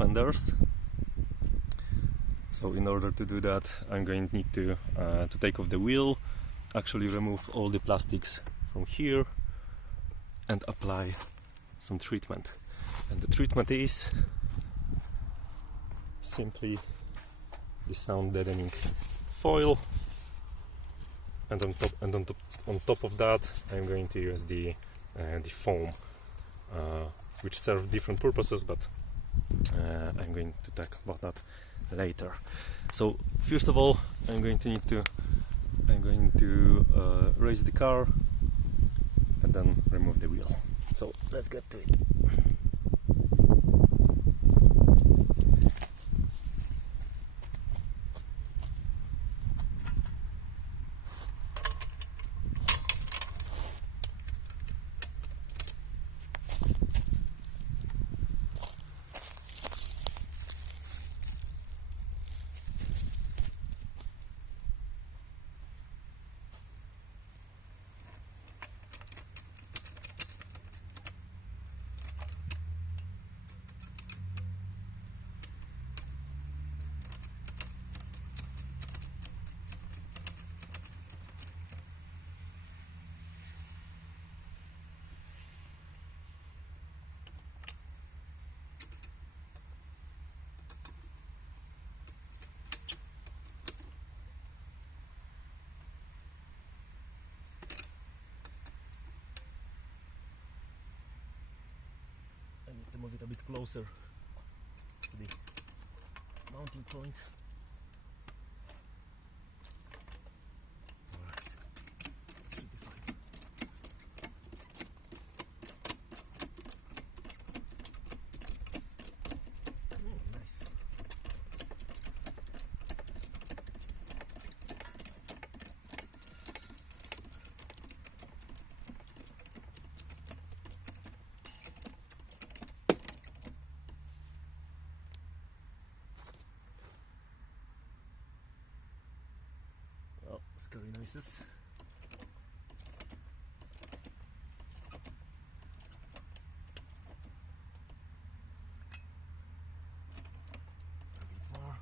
fenders. So in order to do that, I'm going to need to take off the wheel, actually remove all the plastics from here and apply some treatment. And the treatment is simply the sound deadening foil, and on top of that I'm going to use the foam, which serve different purposes, but I'm going to talk about that later. So first of all, I'm going to raise the car and then remove the wheel. So let's get to it. I need to move it a bit closer to the mounting point. Alright, that should be fine. Nice. Oh, scary noises. A bit more.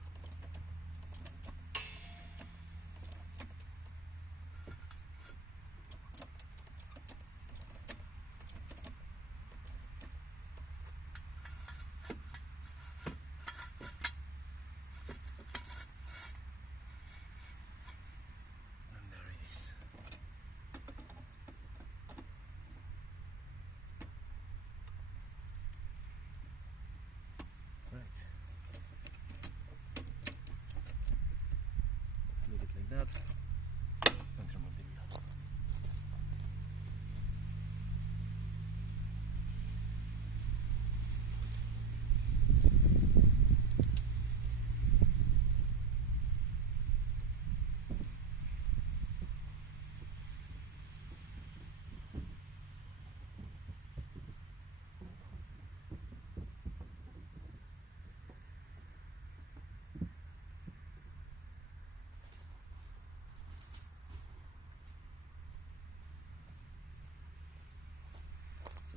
Right. Let's leave it like that and remove the wheel.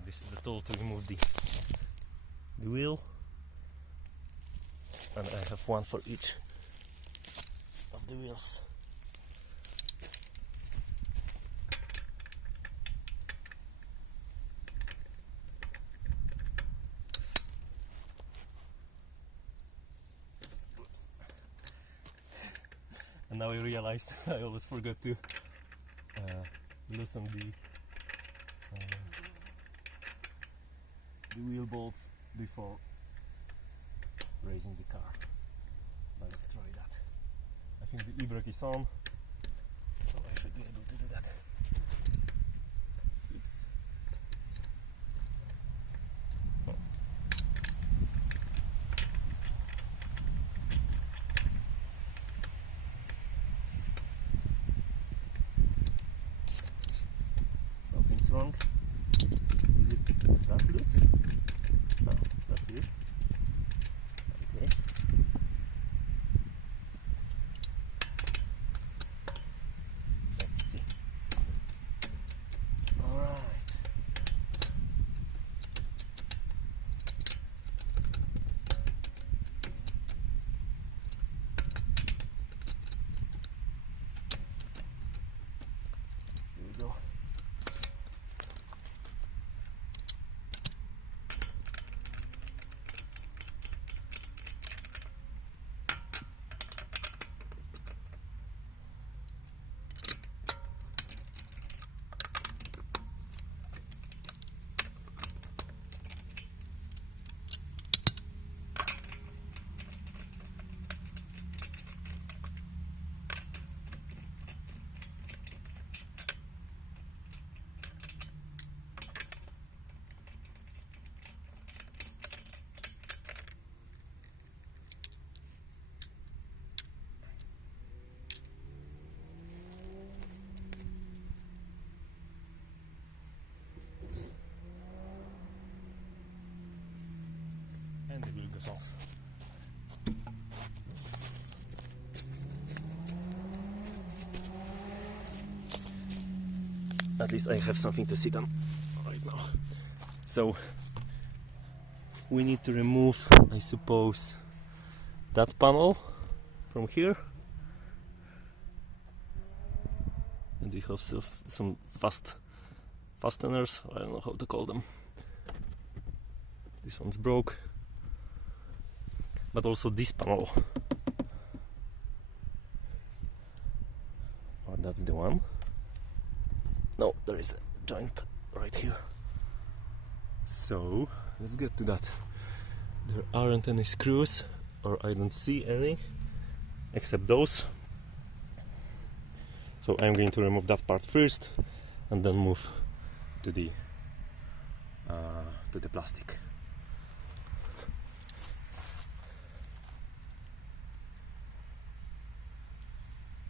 This is the tool to remove the wheel, and I have one for each of the wheels. Oops. And now I realized I always forgot to loosen the wheel bolts before raising the car. But let's try that. I think the e-brake is on, so I should be able to do that. Oops. Oh. Something's wrong. Is it that loose? Oh, that's weird. Okay. Let's see. Alright. At least I have something to sit on right now. So we need to remove, I suppose, that panel from here, and we have some fasteners, I don't know how to call them. This one's broke, but also this panel. Oh, that's the one. No, there is a joint right here. So let's get to that. There aren't any screws, or I don't see any, except those. So I'm going to remove that part first, and then move to the plastic.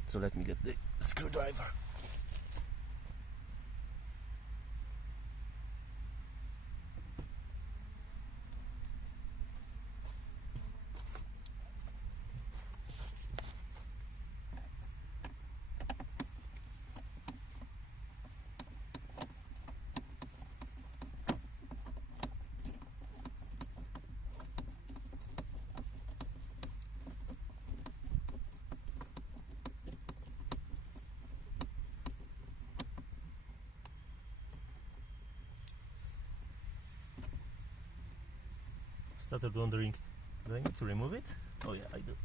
So let me get the screwdriver. Started wondering, do I need to remove it? Oh yeah, I do.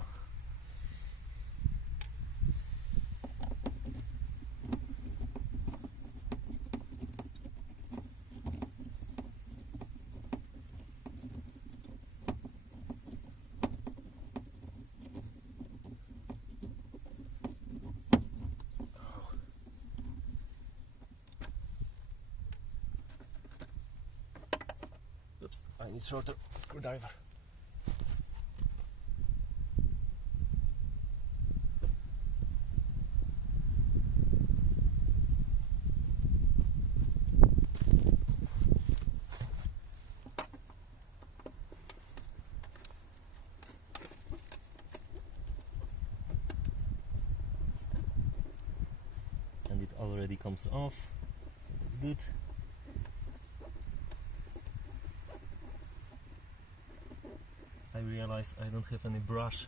Oops, I need shorter screwdriver. And it already comes off. That's good. I realize I don't have any brush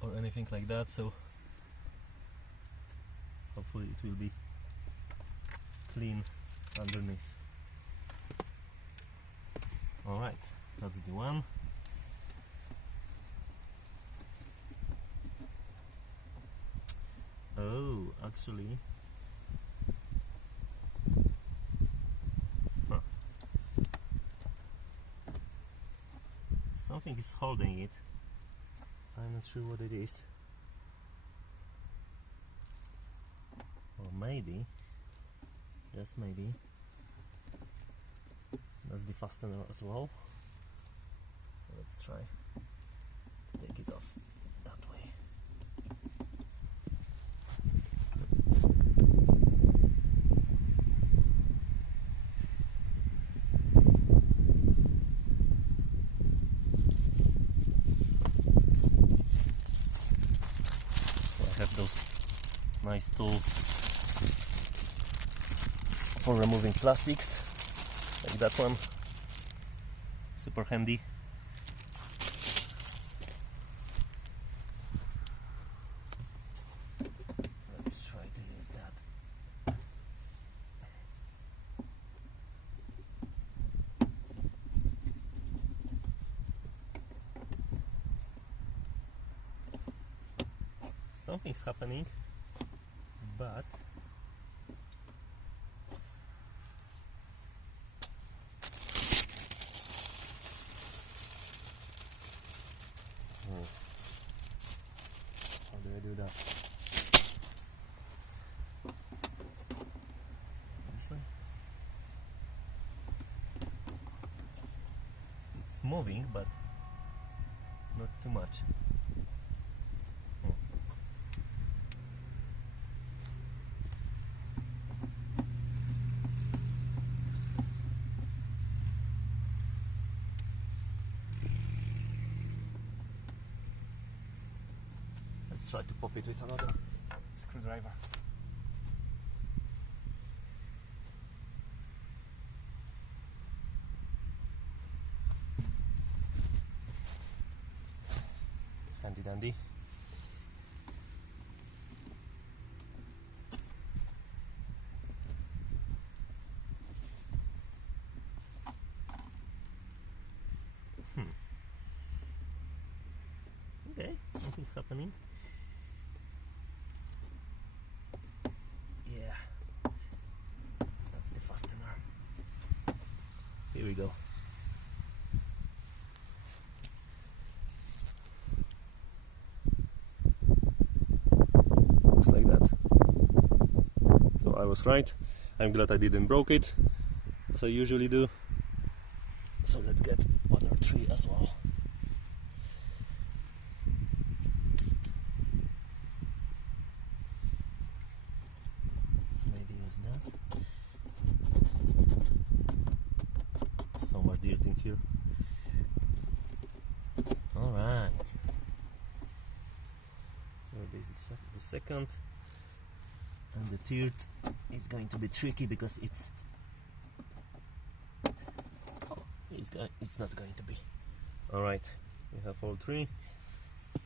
or anything like that, so hopefully it will be clean underneath. Alright, that's the one. Oh, actually, something is holding it. I'm not sure what it is. Or maybe, yes, maybe that's the fastener as well. So let's try to take it off that way. Those nice tools for removing plastics, like that one, super handy. Let's try to use that. Something's happening, but how do I do that? This way? It's moving, but not too much. Let's try to pop it with another screwdriver. handy dandy. Okay, something's happening. Yeah, that's the fastener. Here we go. Looks like that. So I was right. I'm glad I didn't broke it, as I usually do. So let's get other three as well. Let's maybe use that. Some more dirt in here. Alright. This is the second. And the third is going to be tricky because it's not going to be. Alright, we have all three.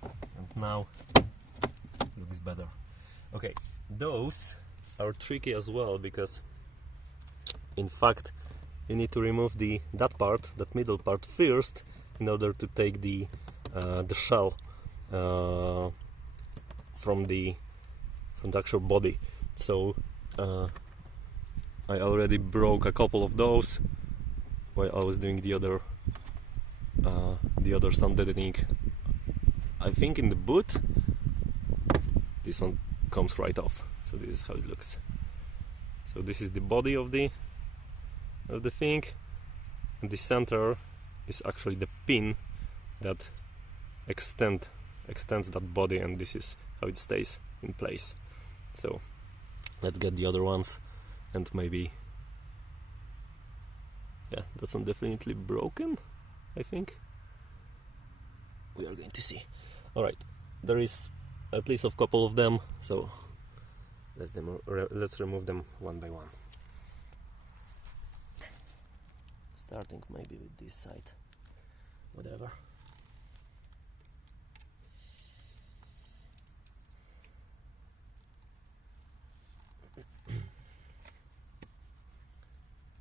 And now looks better. Okay, those are tricky as well because in fact you need to remove that middle part first in order to take the shell from the actual body. So I already broke a couple of those while I was doing the other sound deadening. I think in the boot this one comes right off. So this is how it looks. So this is the body of the thing, and the center is actually the pin that extends that body, and this is how it stays in place. So let's get the other ones, and maybe, yeah, that's one definitely broken, I think. We are going to see. Alright, there is at least a couple of them, so let's remove them one by one. Starting maybe with this side, whatever.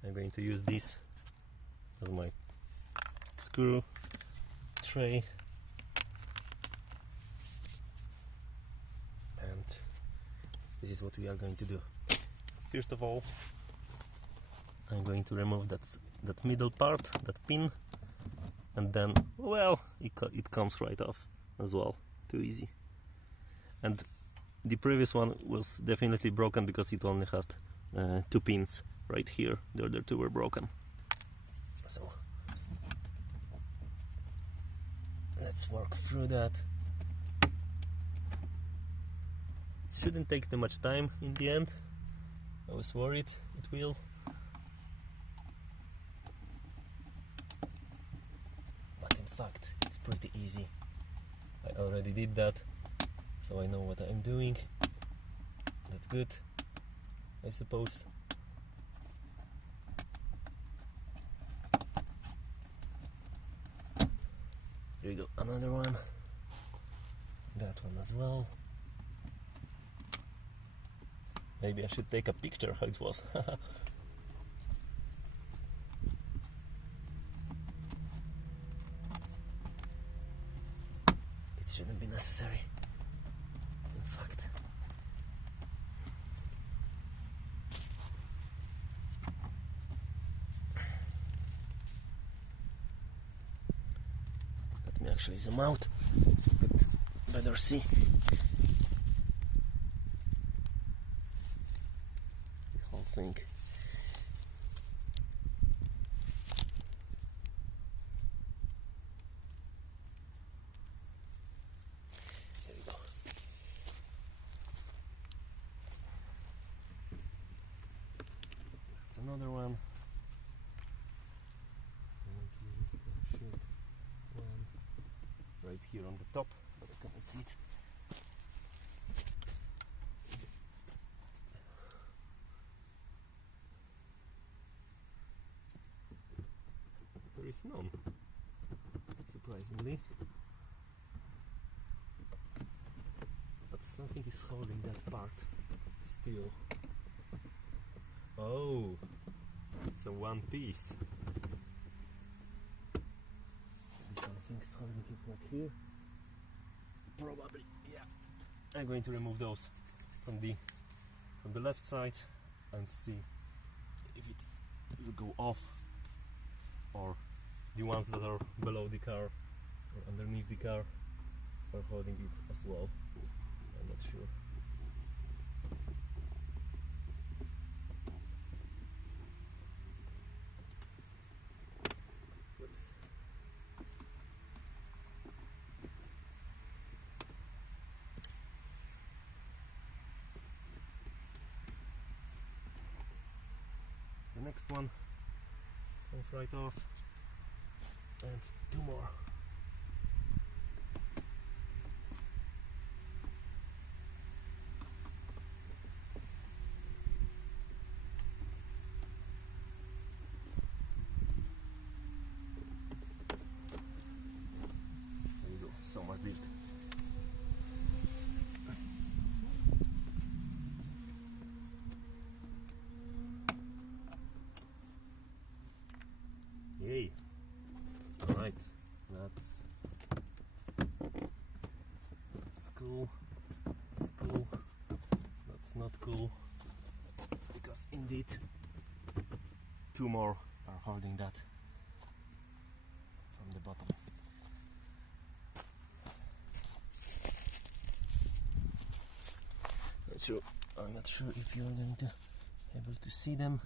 I'm going to use this as my screw tray, and this is what we are going to do. First of all, I'm going to remove that middle part, that pin, and then, well, it comes right off as well. Too easy. And the previous one was definitely broken because it only had 2 pins right here. The other 2 were broken. So let's work through that. It shouldn't take too much time in the end. I was worried it will. But in fact, it's pretty easy. I already did that, so I know what I'm doing. That's good, I suppose. Here we go, another one. That one as well. Maybe I should take a picture how it was. It shouldn't be necessary, in fact. Let me actually zoom out so you could better see. Thing. There we go. That's another one. One right here on the top, but I cannot see it. There is none, surprisingly. something is holding that part still. Oh, it's a one piece. Maybe something's holding it right here. Probably, yeah. I'm going to remove those from the left side and see if it will go off, or the ones that are below the car or underneath the car are holding it as well. I'm not sure. Oops. The next one comes right off, and two more. There you go, so much dirt. Yay! Alright, that's cool. It's cool. That's not cool, because indeed two more are holding that from the bottom. I'm not sure if you're going to be able to see them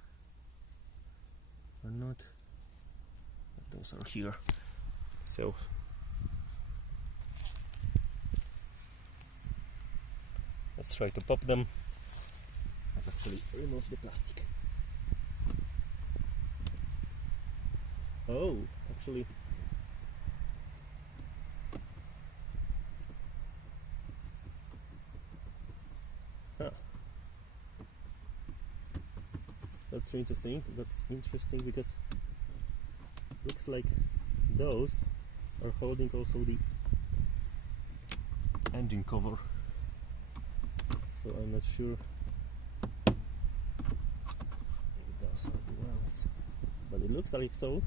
or not. But those are here. So let's try to pop them and actually remove the plastic. Oh, actually that's interesting. That's interesting because it looks like those are holding also the engine cover. So I'm not sure if those are the ones, but it looks like so.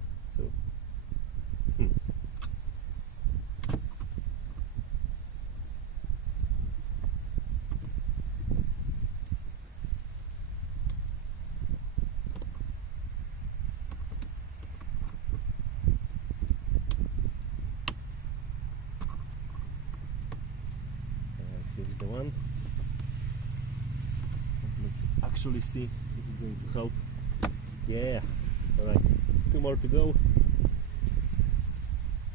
Here's the one. Let's actually see if it's going to help. Yeah, alright, two more to go.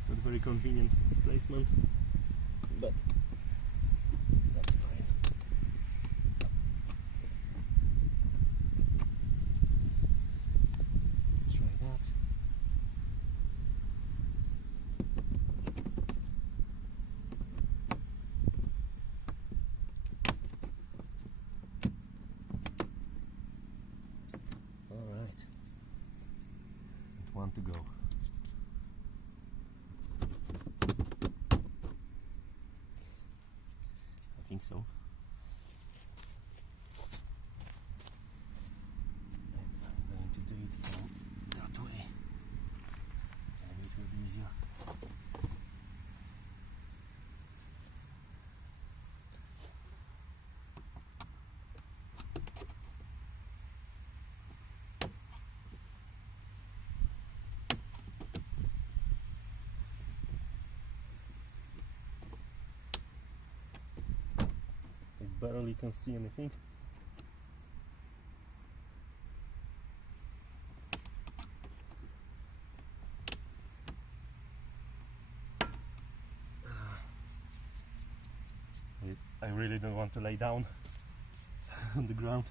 Not very convenient placement, but that's fine. Let's try that. Alright, one to go. I think so. And I'm going to do it from that way. Maybe it will be easier. I barely can see anything. I really don't want to lay down on the ground,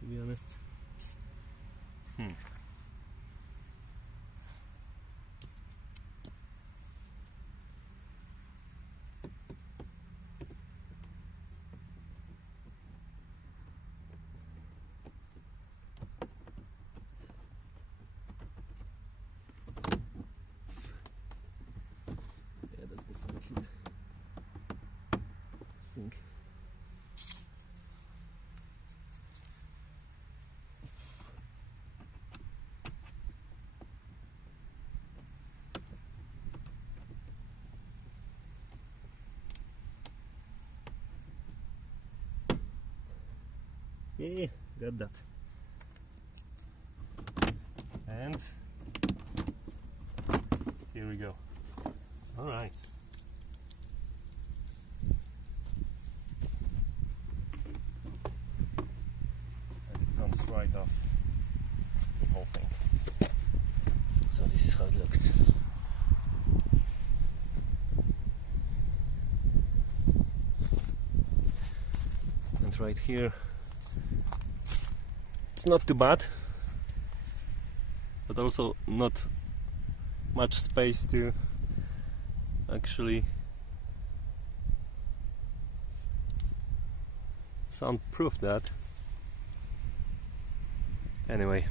to be honest. Yeah, got that. And here we go. All right. And it comes right off the whole thing. So this is how it looks. And right here, it's not too bad, but also not much space to actually soundproof that. Anyway,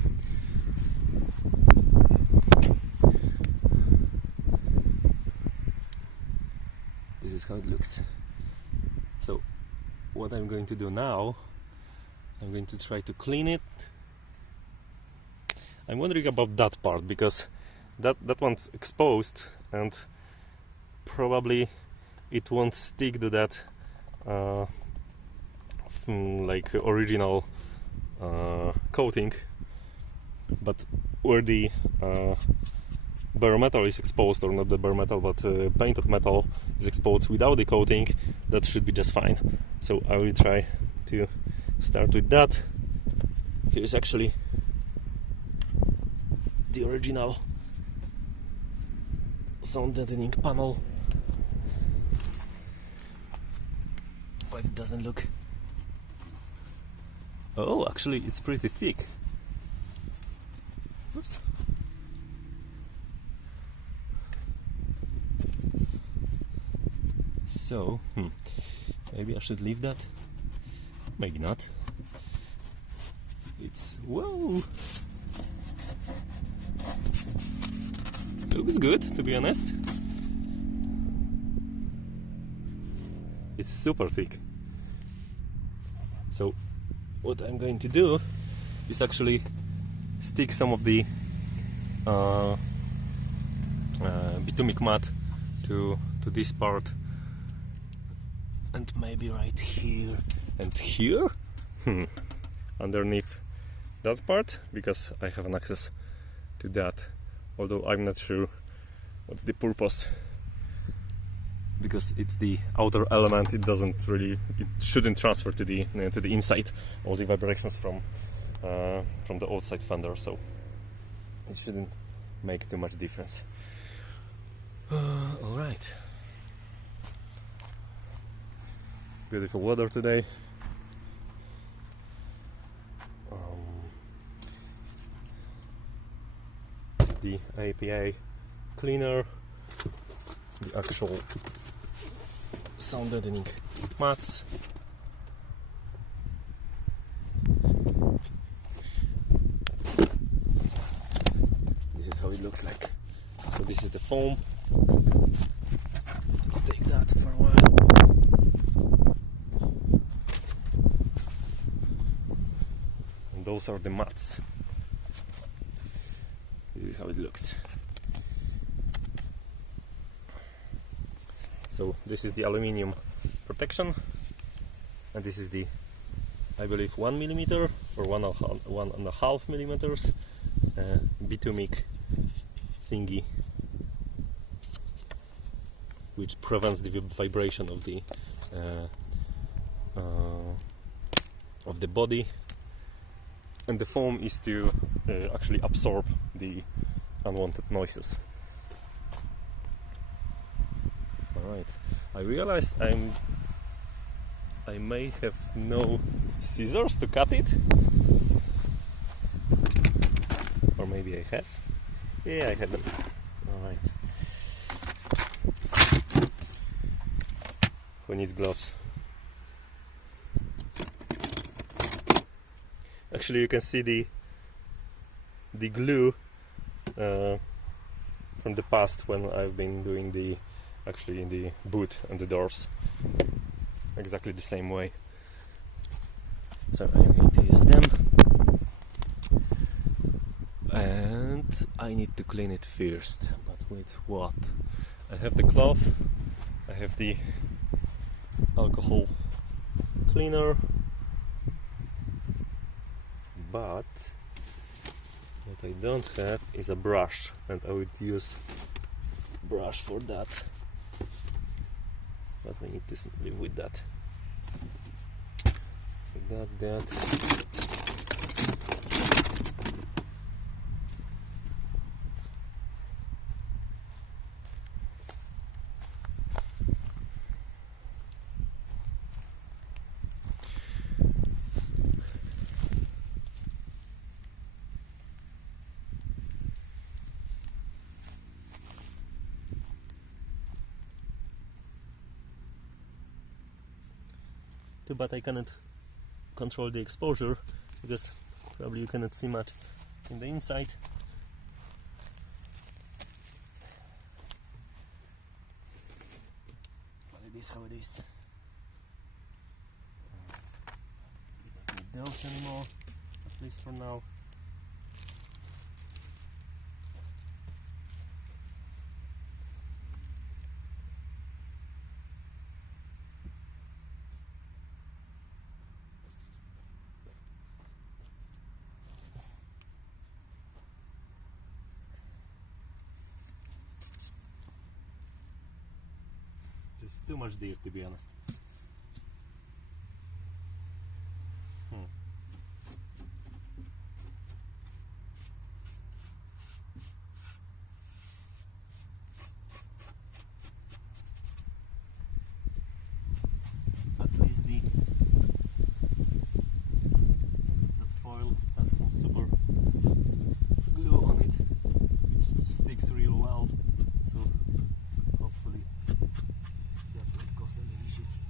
this is how it looks. So what I'm going to do now, I'm going to try to clean it. I'm wondering about that part, because that one's exposed and probably it won't stick to that like original coating, but where the bare metal is exposed, or not the bare metal but painted metal is exposed without the coating, that should be just fine. So I will try to start with that. Here's actually the original sound deadening panel, but it doesn't look... Oh, actually it's pretty thick. Oops. So, maybe I should leave that. Maybe not. It's... whoa! Looks good, to be honest. It's super thick. So what I'm going to do is actually stick some of the bitumic mat to this part, and maybe right here and here, underneath that part, because I have an access to that, although I'm not sure what's the purpose, because it's the outer element. It doesn't really, it shouldn't transfer to the inside, all the vibrations from the outside fender, so it shouldn't make too much difference. All right. Beautiful weather today. The APA cleaner, the actual sound deadening mats. This is how it looks like. So this is the foam. Let's take that for a while. And those are the mats. This is how it looks. So this is the aluminium protection, and this is the, I believe, 1 millimeter or 1.5 millimeters bitumic thingy, which prevents the vibration of the body, and the foam is to actually absorb the unwanted noises. Alright, I realized I may have no scissors to cut it, or maybe I have. Yeah, I had them. Alright. Who needs gloves? Actually, you can see the glue from the past when I've been doing actually in the boot and the doors, exactly the same way. So I'm going to use them, and I need to clean it first. But with what? I have the cloth, I have the alcohol cleaner, but what I don't have is a brush, and I would use brush for that, but we need to live with that. So that too bad I cannot control the exposure, because probably you cannot see much in the inside. But it is how it is. We don't need those anymore, at least for now. There's too much dirt, to be honest. At least the foil has some super glue on it, which sticks real well. So hopefully that won't cause any issues.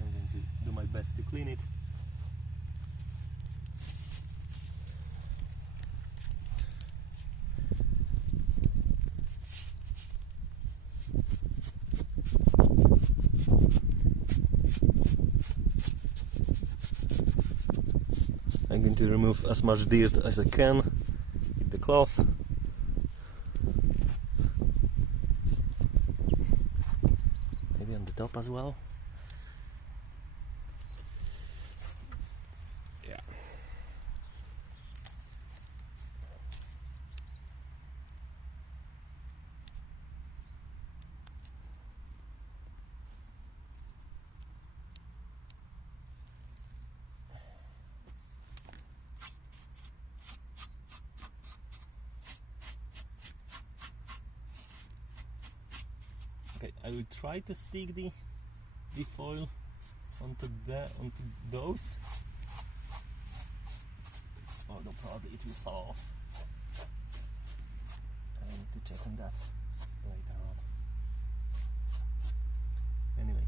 I'm going to do my best to clean it. I'm going to remove as much dirt as I can with the cloth. Maybe on the top as well. Yeah. Okay, I will try to stick the foil onto those. Although probably it will fall off. I need to check on that later on. Anyway.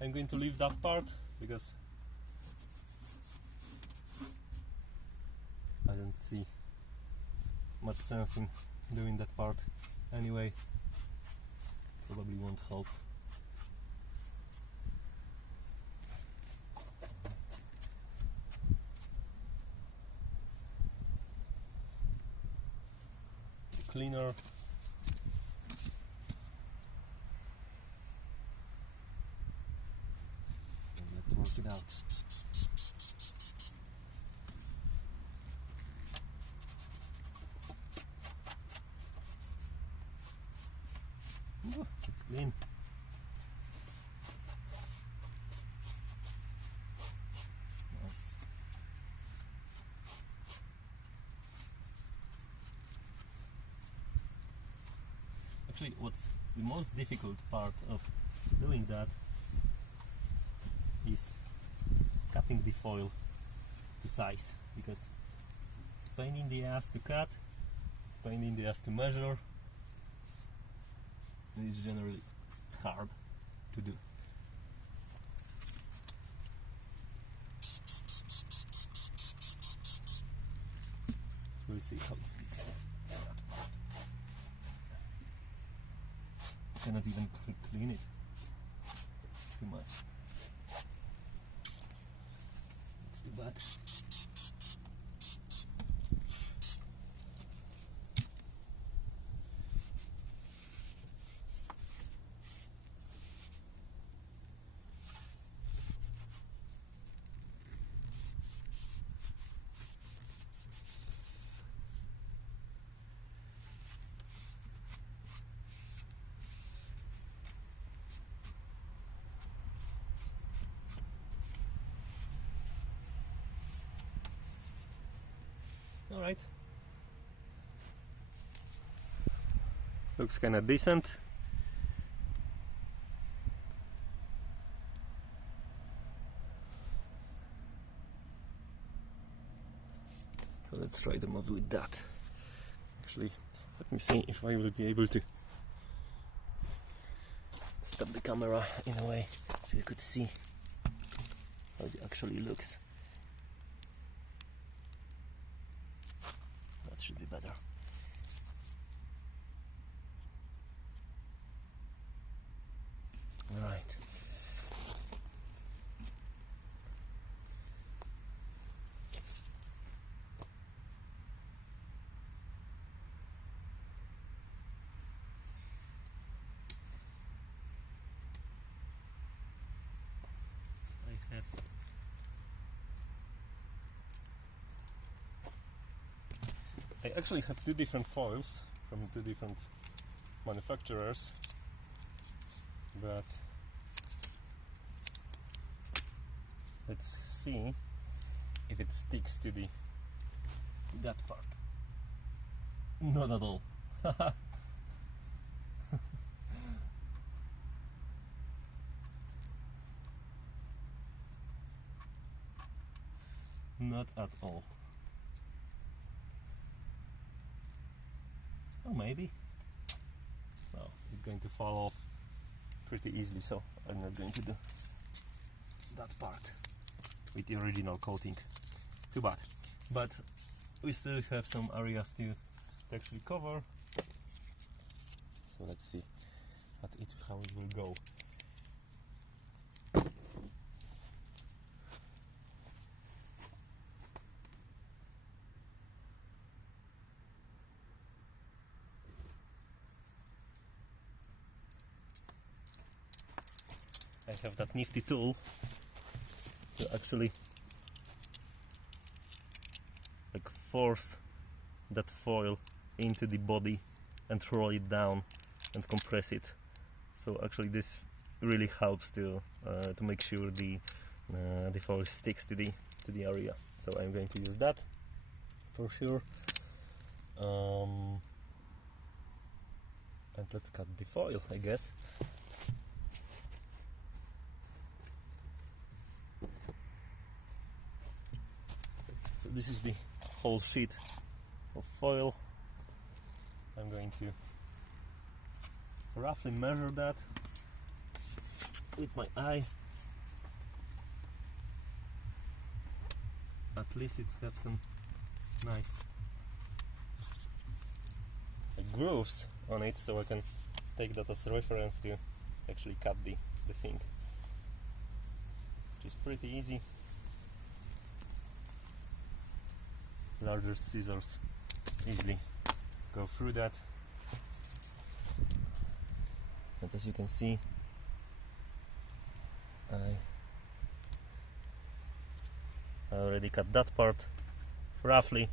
I'm going to leave that part because I don't see much sense in doing that part anyway. Probably won't help. Cleaner. And let's work it out. Ooh, it's clean. Nice. Actually, what's the most difficult part of doing that is cutting the foil to size, because it's pain in the ass to cut, it's pain in the ass to measure, and it's generally hard to do. We'll see how it sticks. Cannot even clean it too much. It's too bad. Alright. Looks kinda decent. So let's try the move with that. Actually, let me see if I will be able to stop the camera in a way so you could see how it actually looks. That should be better. Alright. I actually have two different foils from two different manufacturers, but let's see if it sticks to that part. Not at all. Not at all. Or maybe. Well, it's going to fall off pretty easily, so I'm not going to do that part with the original coating. Too bad. But we still have some areas to actually cover. So let's see how it will go. I have that nifty tool to actually like force that foil into the body and roll it down and compress it. So actually this really helps to make sure the foil sticks to the area. So I'm going to use that for sure. And let's cut the foil, I guess. So this is the whole sheet of foil. I'm going to roughly measure that with my eye. At least it has some nice grooves on it, so I can take that as a reference to actually cut the thing, which is pretty easy. Larger scissors easily go through that, and as you can see, I already cut that part roughly.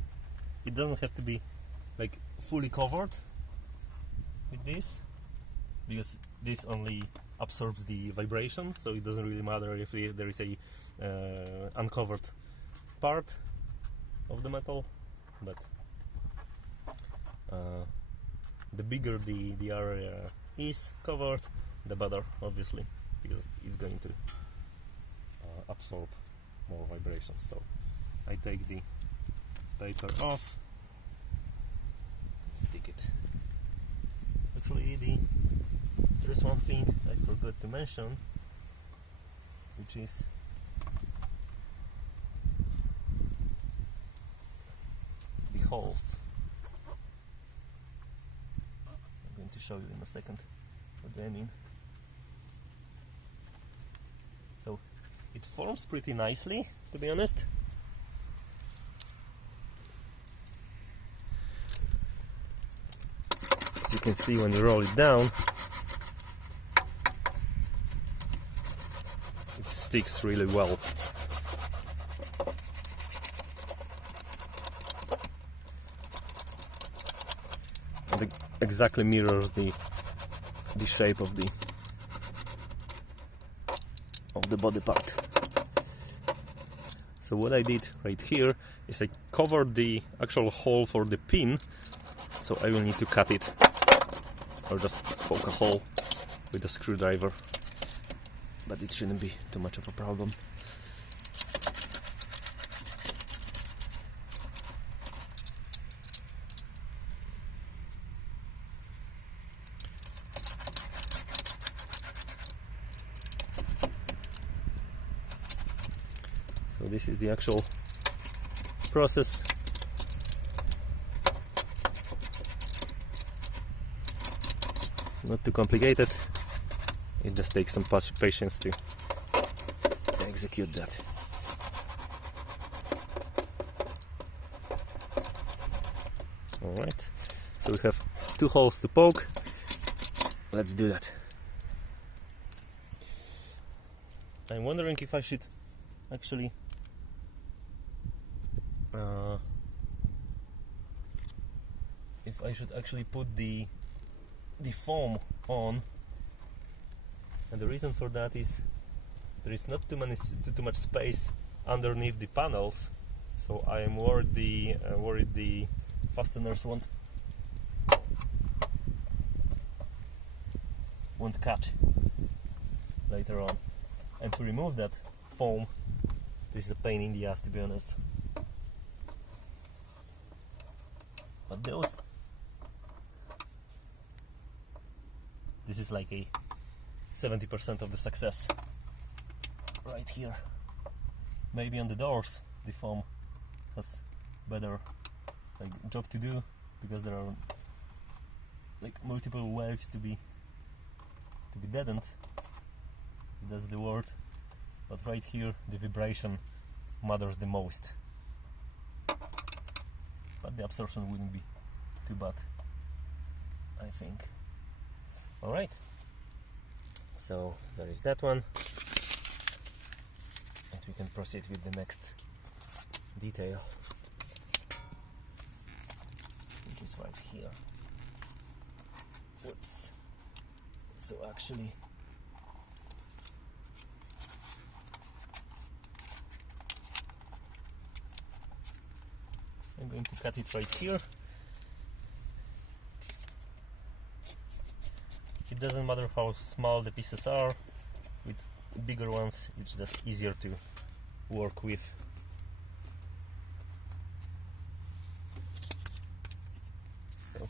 It doesn't have to be like fully covered with this, because this only absorbs the vibration, so it doesn't really matter if there is a uncovered part of the metal. But the bigger the area is covered, the better, obviously, because it's going to absorb more vibrations. So I take the paper off, stick it. Actually, there's one thing I forgot to mention, which is the holes. I'm going to show you in a second what I mean. So it forms pretty nicely, to be honest. As you can see, when you roll it down, it sticks really well. And it exactly mirrors the shape of the body part. So what I did right here is I covered the actual hole for the pin, so I will need to cut it or just poke a hole with a screwdriver, but it shouldn't be too much of a problem. So this is the actual process. Not too complicated, it just takes some patience to execute that. Alright, so we have 2 holes to poke. Let's do that. I'm wondering if I should actually put the foam on, and the reason for that is there is not too much space underneath the panels, so I am worried the fasteners won't cut later on. And to remove that foam, this is a pain in the ass, to be honest. But this is like a 70% of the success right here. Maybe on the doors the foam has better job to do, because there are like multiple waves to be deadened. That's the word. But right here the vibration matters the most. But the absorption wouldn't be too bad, I think. Alright, so there is that one, and we can proceed with the next detail, which is right here. Whoops. So actually I'm going to cut it right here. It doesn't matter how small the pieces are, with bigger ones it's just easier to work with. So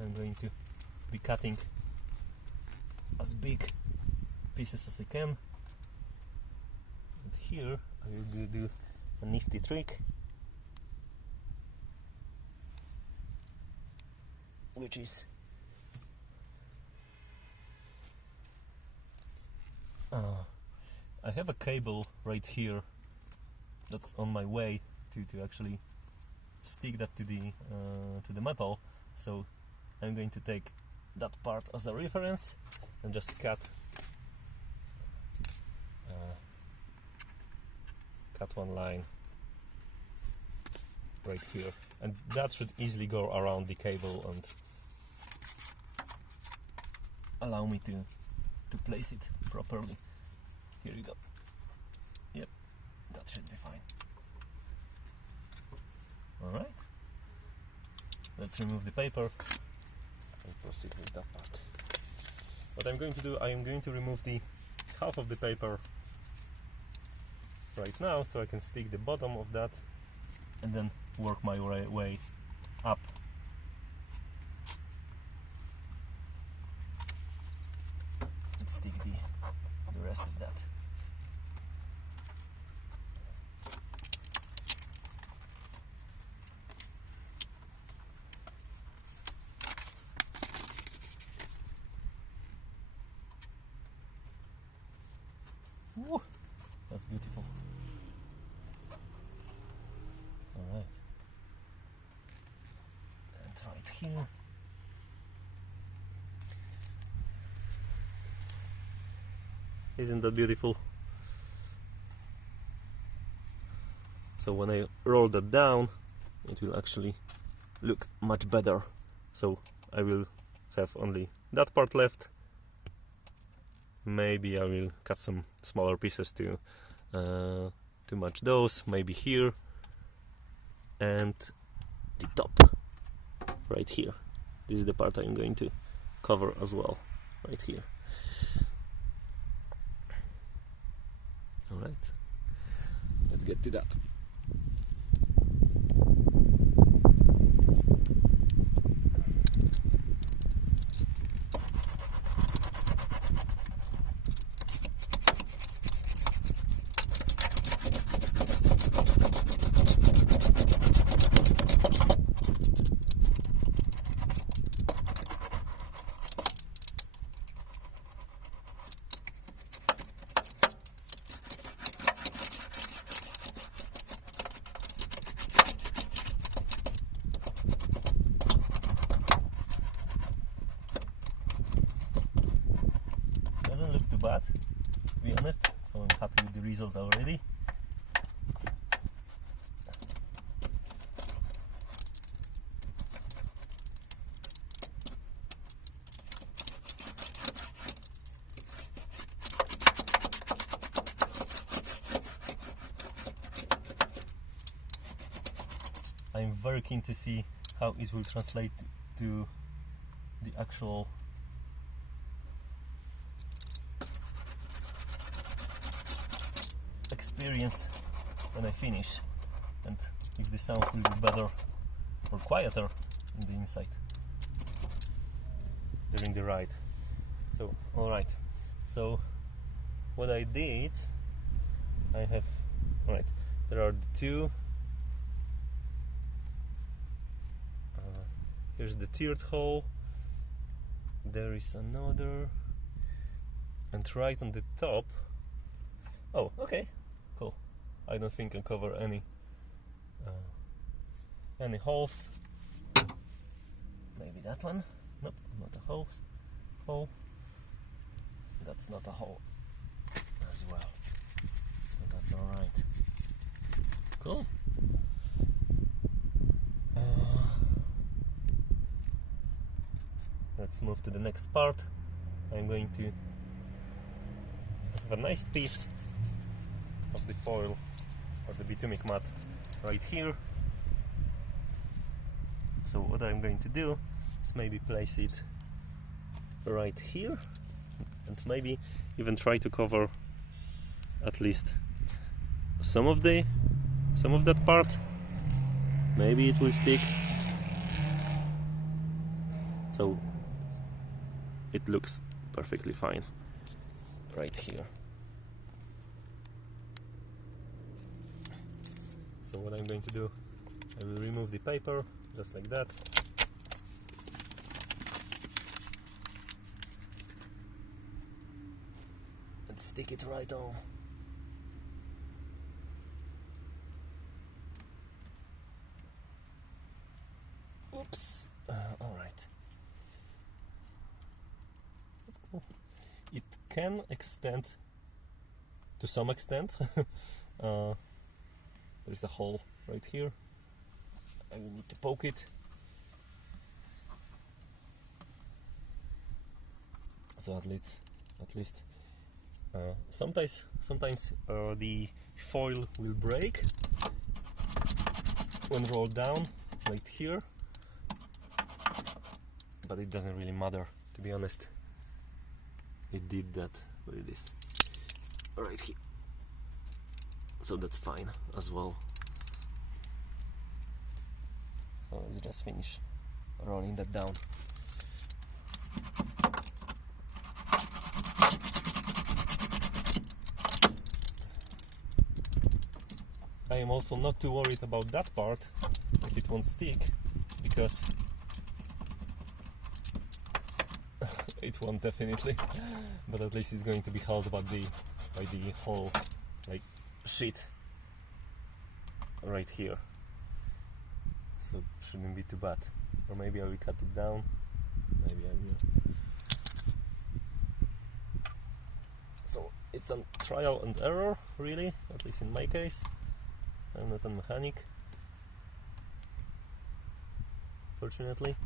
I'm going to be cutting as big pieces as I can, and here I will do a nifty trick, which is I have a cable right here that's on my way to actually stick that to the metal, so I'm going to take that part as a reference and just cut one line right here, and that should easily go around the cable and allow me to place it properly. Here you go. Yep, that should be fine. Alright, let's remove the paper and proceed with that part. What I'm going to do, I am going to remove the half of the paper right now, so I can stick the bottom of that and then work my way up. And stick the rest of that. Woo, that's beautiful. Alright. And right here. Isn't that beautiful? So when I roll that down, it will actually look much better. So I will have only that part left, maybe I will cut some smaller pieces to match those, maybe here, and the top right here. This is the part I'm going to cover as well, right here. Alright, let's get to that. Doesn't look too bad, to be honest, so I'm happy with the result already. I'm very keen to see how it will translate to the actual experience when I finish, and if the sound will be better or quieter in the inside during the ride. So alright, so what I did, I have, alright, there are the two, here's the tiered hole, there is another, and right on the top, oh okay, cool, I don't think I cover any holes. Maybe that one, nope, not a hole, that's not a hole as well, so that's alright. Cool. Let's move to the next part. I'm going to have a nice piece of the foil or the bitumic mat right here. So what I'm going to do is maybe place it right here, and maybe even try to cover at least some of that part. Maybe it will stick, so it looks perfectly fine right here. So what I'm going to do, I will remove the paper just like that. And stick it right on. Oops! Alright. That's cool. It can extend to some extent. There's a hole right here. I will need to poke it. So at least sometimes the foil will break when rolled down, like here, but it doesn't really matter, to be honest. It did that, where it is, right here, so that's fine as well. So let's just finish rolling that down. I am also not too worried about that part, if it won't stick, because it won't definitely, but at least it's going to be held by the whole like sheet right here, so it shouldn't be too bad. Or maybe I will cut it down, maybe I will. So it's a trial and error, really, at least in my case. I'm not a mechanic, fortunately.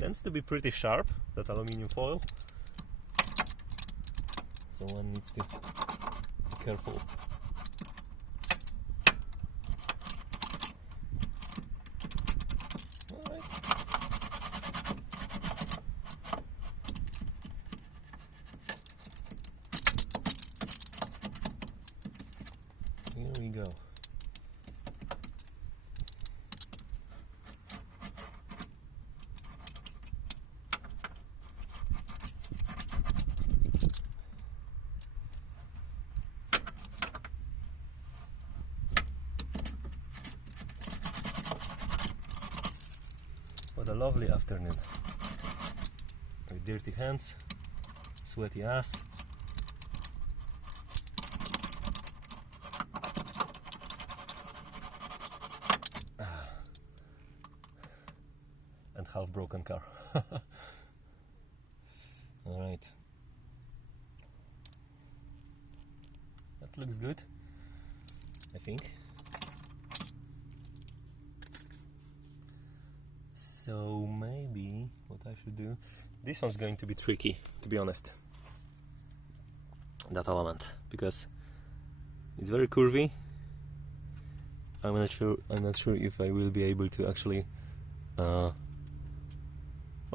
tends to be pretty sharp, that aluminium foil, so one needs to be careful. Alright. Here we go. What a lovely afternoon, with dirty hands, sweaty ass. And half broken car. Alright. That looks good, I think. So maybe what I should do, this one's going to be tricky, to be honest, that element, because it's very curvy. I'm not sure if I will be able to actually or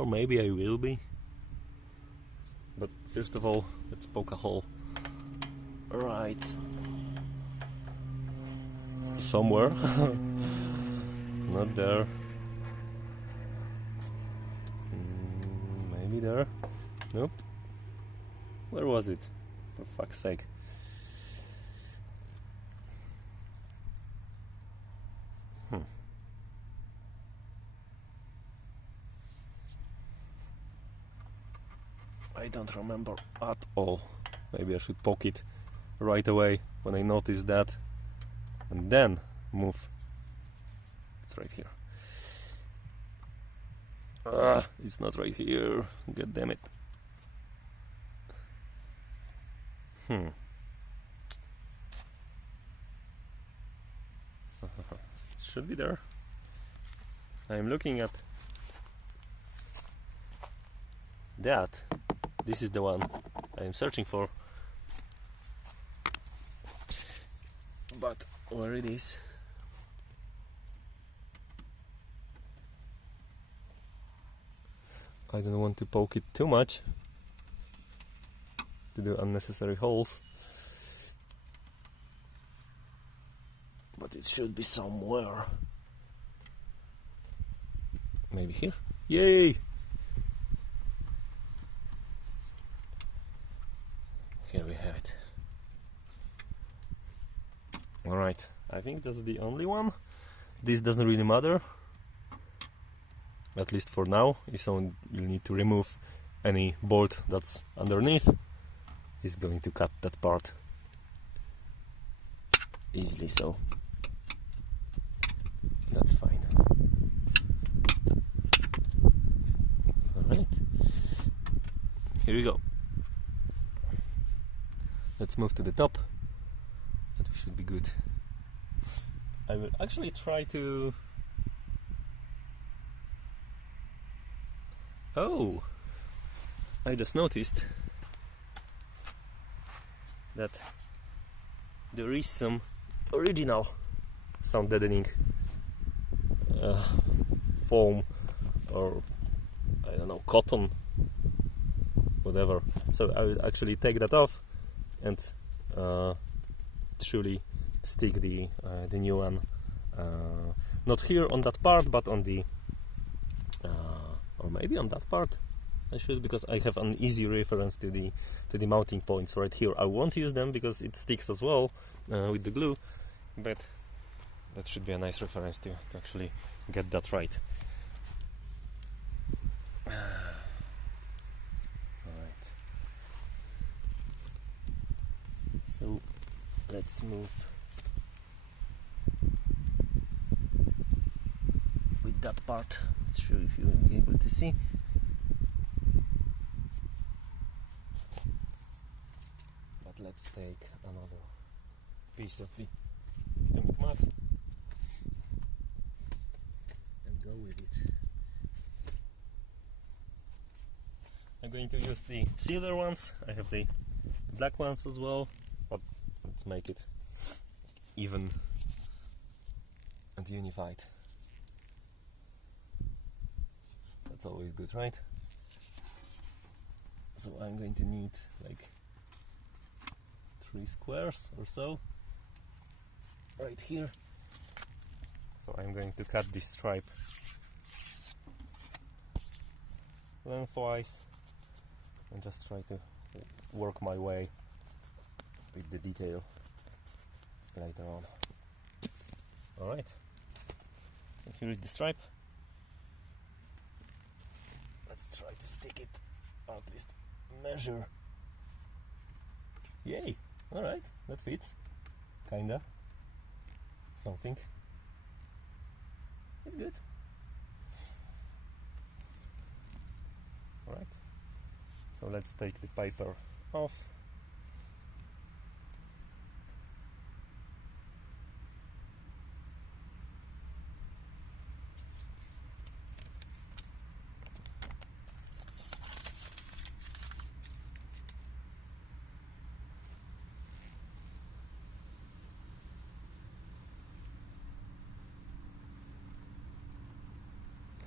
maybe I will be, but first of all let's poke a hole right somewhere. Not there. Maybe there. Nope. Where was it? For fuck's sake. I don't remember at all. Maybe I should poke it right away when I notice that, and then move. It's right here. It's not right here. God damn it. It should be there. I'm looking at that. This is the one I am searching for. But where it is? I don't want to poke it too much to do unnecessary holes, but it should be somewhere. Maybe here? Yay! Here we have it. Alright, I think that's the only one. This doesn't really matter, at least for now. If someone will need to remove any bolt that's underneath, he's going to cut that part easily, so that's fine. Alright, here we go. Let's move to the top, and we should be good. I will actually try to... Oh! I just noticed that there is some original sound deadening foam, or I don't know, cotton, whatever. So I will actually take that off and truly stick the new one, not here on that part, but on the or maybe on that part. I should, because I have an easy reference to the mounting points right here. I won't use them because it sticks as well with the glue, but that should be a nice reference to actually get that right. Alright, so let's move with that part. Not sure if you will be able to see. But let's take another piece of the atomic mat and go with it. I'm going to use the silver ones. I have the black ones as well, but let's make it even and unified. That's always good, right? So I'm going to need like 3 squares or so right here. So I'm going to cut this stripe lengthwise and just try to work my way with the detail later on. Alright, so here is the stripe. Let's try to stick it, or at least measure. Yay! Alright, that fits. Kinda. Something. It's good. Alright, so let's take the paper off.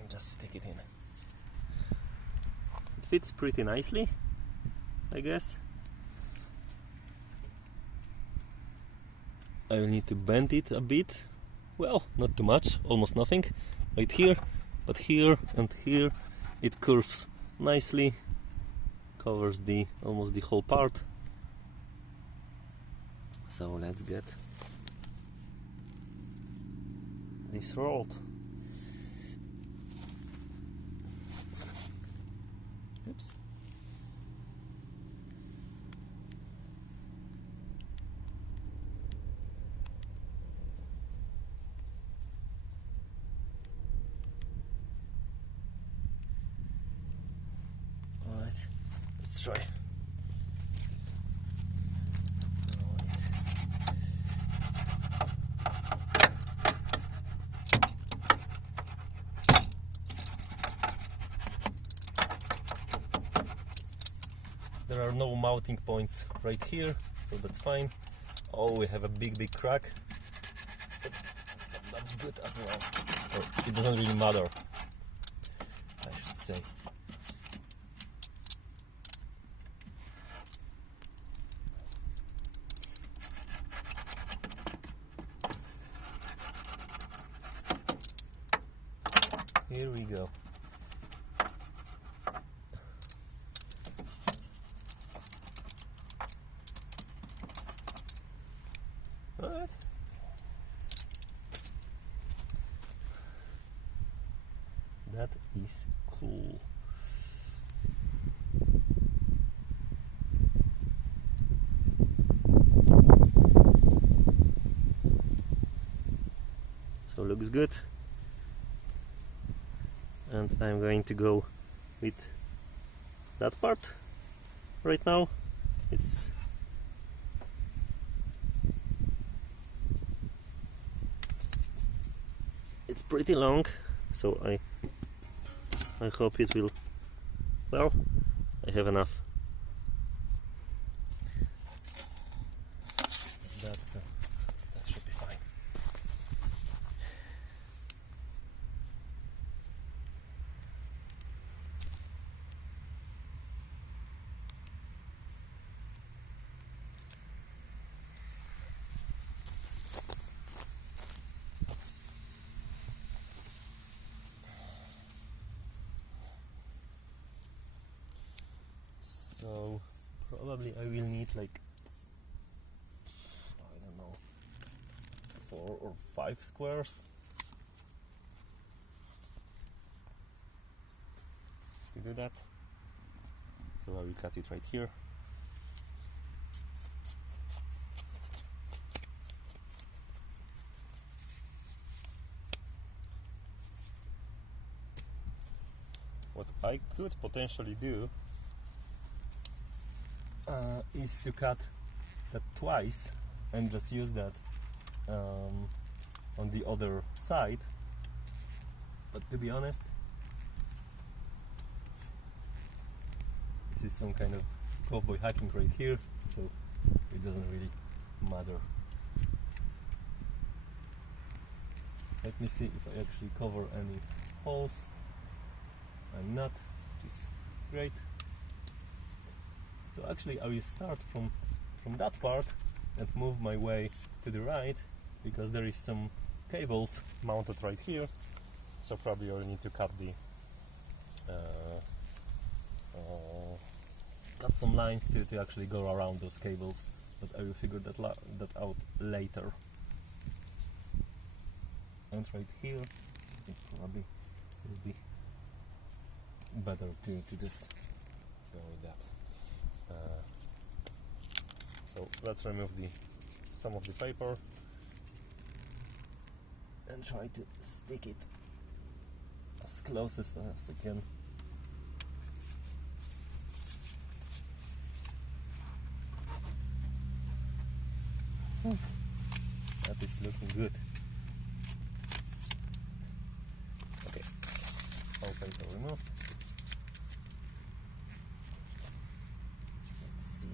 And just stick it in. It fits pretty nicely, I guess. I will need to bend it a bit. Well, not too much, almost nothing. Right here, but here and here it curves nicely, covers almost the whole part. So let's get this rolled. Oops. Alright, let's try. There are no mounting points right here, so that's fine. Oh, we have a big crack. But that's good as well. Or it doesn't really matter, I should say. Here we go. Alright. That is cool. So looks good. And I'm going to go with that part right now. It's pretty long, so I hope it will, well, I have enough. That should be fine. So probably I will need like, I don't know, 4 or 5 squares to do that. So I will cut it right here. What I could potentially do is to cut that twice and just use that on the other side, but to be honest, this is some kind of cowboy hacking right here, so it doesn't really matter. Let me see if I actually cover any holes. I'm not, which is great. So actually I will start from that part and move my way to the right, because there is some cables mounted right here, so probably I'll need to cut the cut some lines to actually go around those cables, but I will figure that out later. And right here it probably will be better to just go with that. So let's remove some of the paper and try to stick it as close as I can. That is looking good. Okay, all paper removed. Let's see.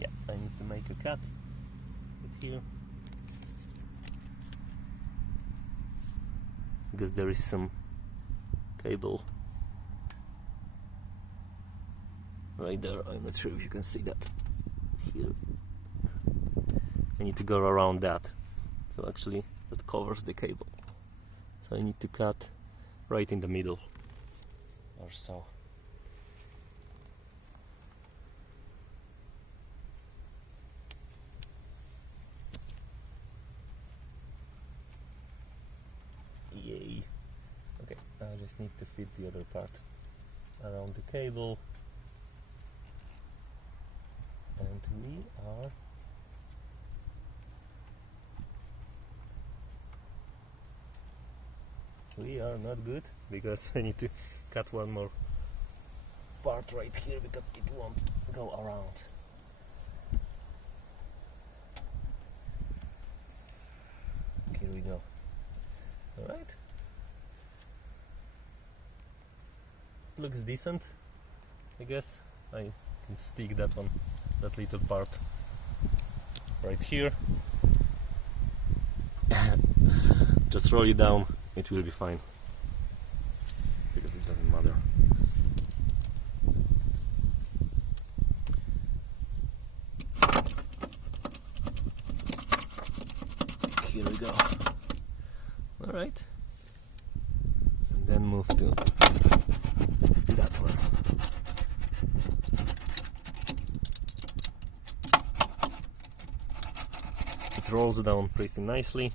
Yeah, I need to make a cut right here, because there is some cable right there. I'm not sure if you can see that here. I need to go around that, so actually that covers the cable, so I need to cut right in the middle or so. Yay. Okay, I just need to fit the other part around the cable, and we are not good, because I need to cut one more part right here, because it won't go around. Here we go. Alright, looks decent, I guess. I can stick that little part right here. Just roll it down, it will be fine, because it doesn't matter. Here we go. Alright, and then move to that one. It rolls down pretty nicely.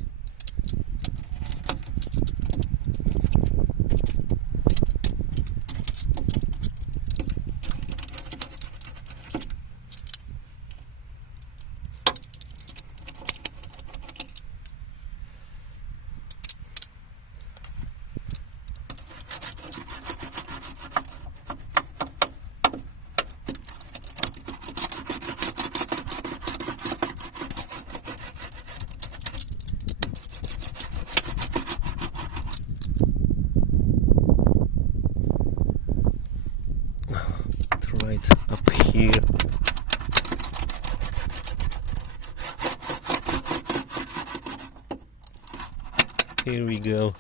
Right up here. Here we go.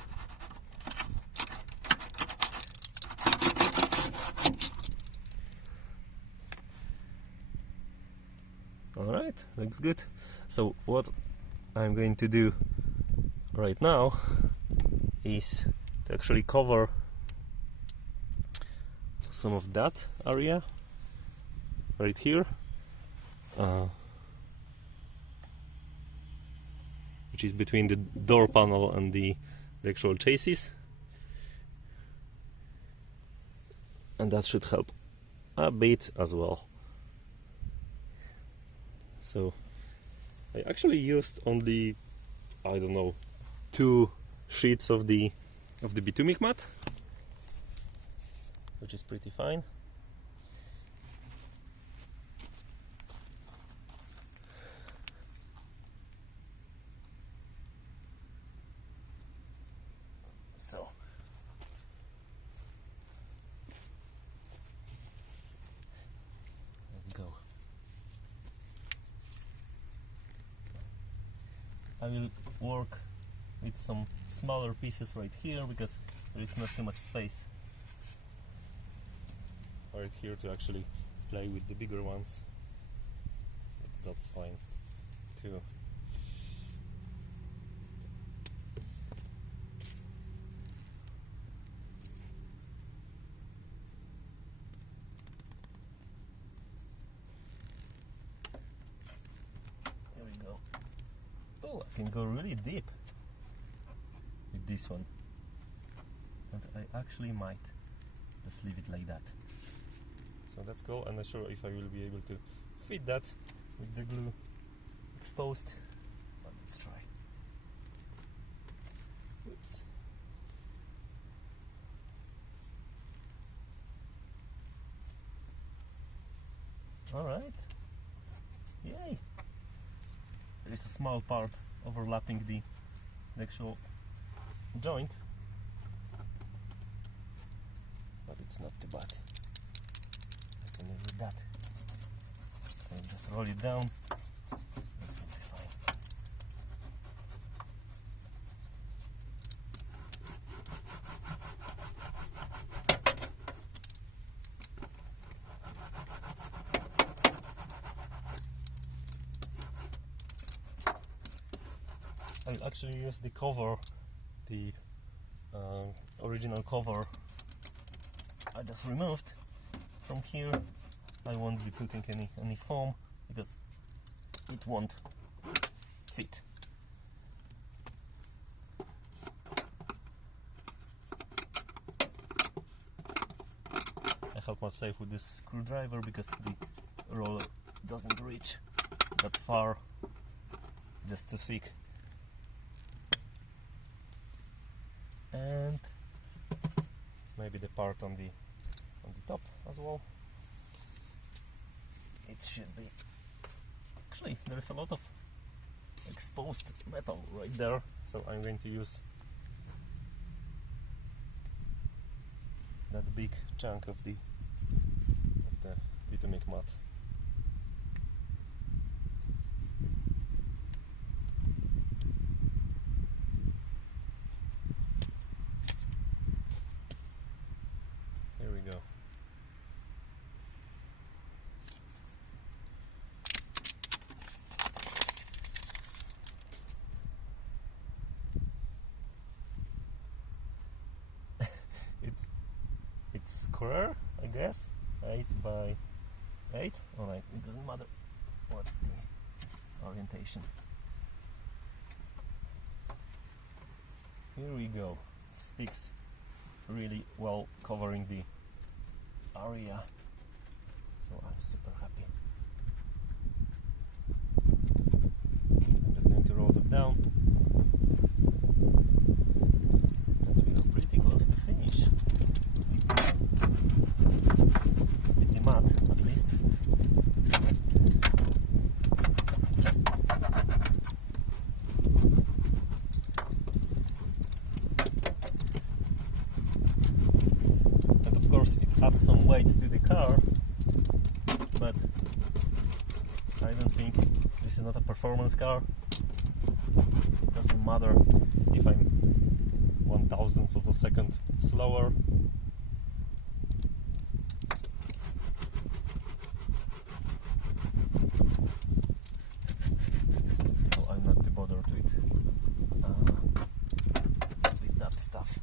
Alright, looks good. So what I'm going to do right now is to actually cover some of that area right here, which is between the door panel and the actual chassis, and that should help a bit as well. So I actually used only, I don't know, 2 sheets of the bitumic mat, which is pretty fine. I will work with some smaller pieces right here because there is not too much space right here to actually play with the bigger ones. But that's fine too. There we go. Oh, I can go really deep with this one. And I actually might just leave it like that. So let's go. I'm not sure if I will be able to fit that with the glue exposed, but let's try. Oops. Alright. Yay! There is a small part overlapping the actual joint, but it's not too bad. I can live with that. And just roll it down. That will be fine. I'll actually use the cover, the original cover I just removed. From here I won't be putting any foam because it won't fit. I help myself with this screwdriver because the roller doesn't reach that far, just too thick. And maybe the part on the top as well. It should be. Actually, there is a lot of exposed metal right there, so I'm going to use that big chunk of the bitumic mat. Here we go. It's square, I guess, 8 by 8. Alright, it doesn't matter what's the orientation. Here we go. It sticks really well, covering the area, so I'm super happy. I'm just going to roll it down, and we are pretty close to finish with the mat, at least. And of course it adds some weights to the car, but I don't think this is not a performance car. It doesn't matter if I'm 1/1000th of a second slower. So I'm not too bothered with that stuff.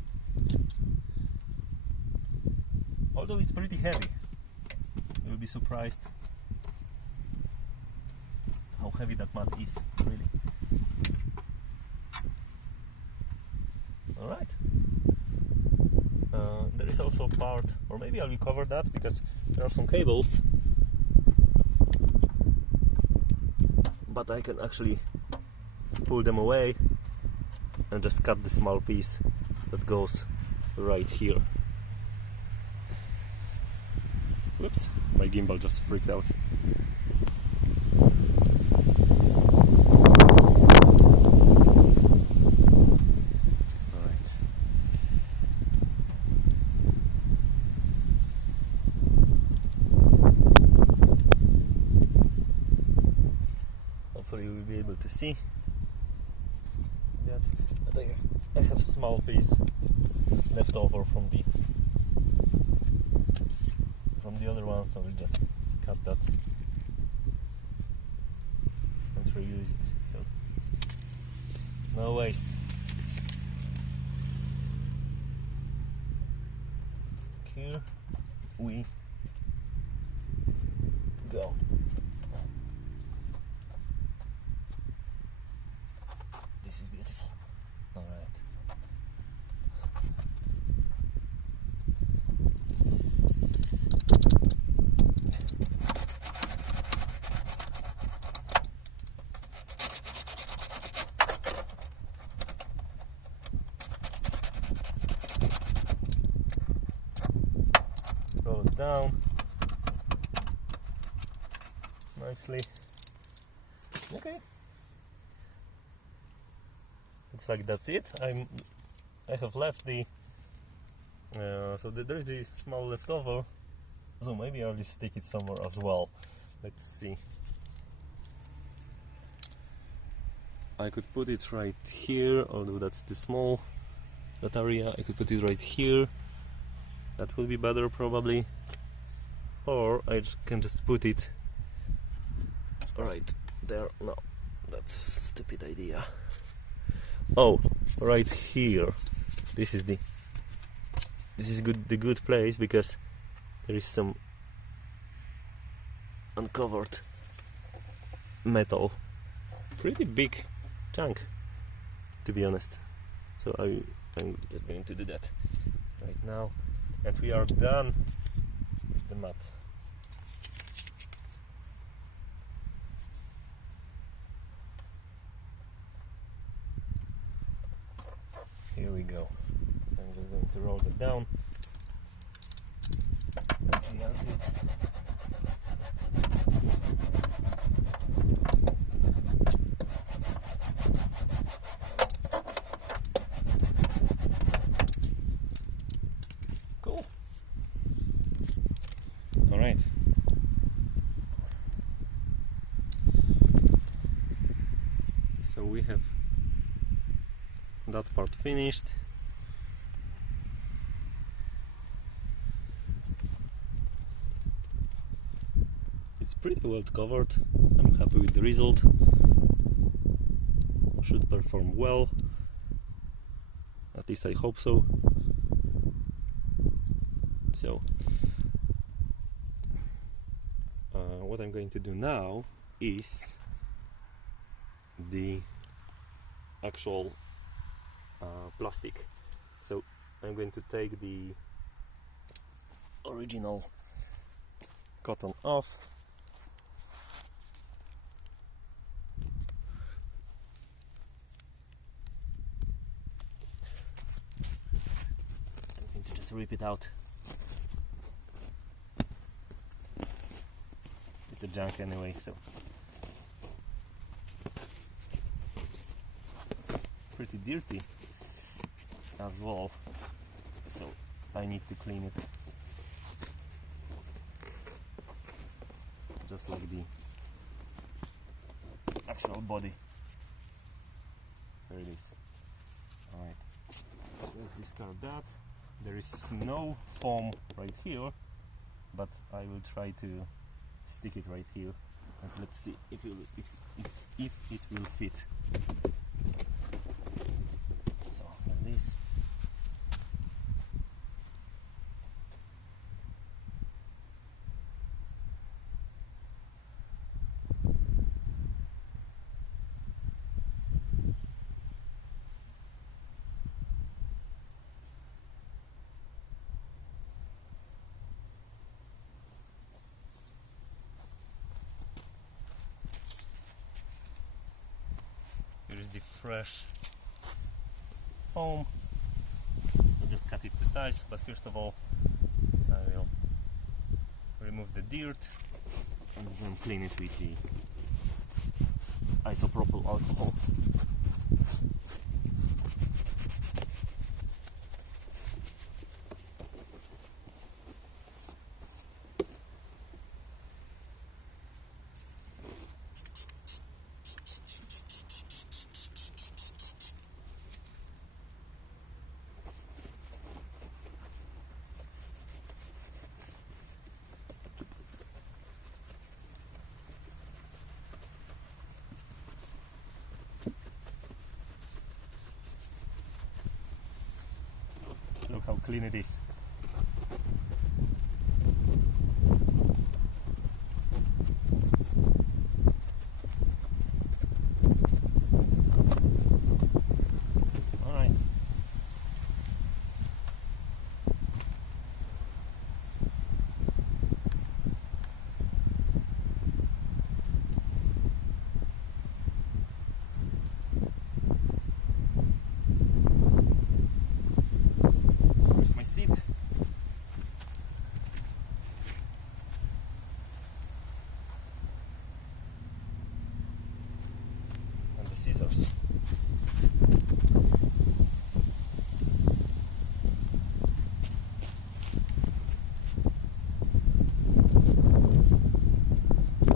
Although it's pretty heavy, you'll be surprised how heavy that mat is, really. Alright. There is also a part, or maybe I will cover that because there are some cables, but I can actually pull them away and just cut the small piece that goes right here. Whoops, my gimbal just freaked out. Alright. Hopefully you will be able to see. I have small piece that's left over from the other one, so we'll just cut that and reuse it. So no waste. Here we go. This is beautiful. All right. Roll it down nicely. Okay. Looks like that's it. I have left the so there's the small leftover, so maybe I'll just stick it somewhere as well. Let's see. I could put it right here, although that's too small, that area. I could put it right here. That would be better probably. Or I can just put it right there. No, that's a stupid idea. Oh, right here. This is the good place, because there is some uncovered metal. Pretty big chunk, to be honest. So I'm just going to do that right now, and we are done with the mat. Here we go. I'm just going to roll it down. And we are good. Cool. All right. So we have that part finished. It's pretty well covered. I'm happy with the result. Should perform well. At least I hope so. So what I'm going to do now is the actual plastic. So I'm going to take the original cotton off. I'm going to just rip it out. It's a junk anyway, so pretty dirty as well, so I need to clean it, just like the actual body. There it is. Alright, let's discard that. There is no foam right here, but I will try to stick it right here, and let's see if it will fit. So like this. Here is the fresh foam. I'll just cut it to size, but first of all I will remove the dirt and then clean it with the isopropyl alcohol. clean it is. Alright. Where's my seat? And the scissors.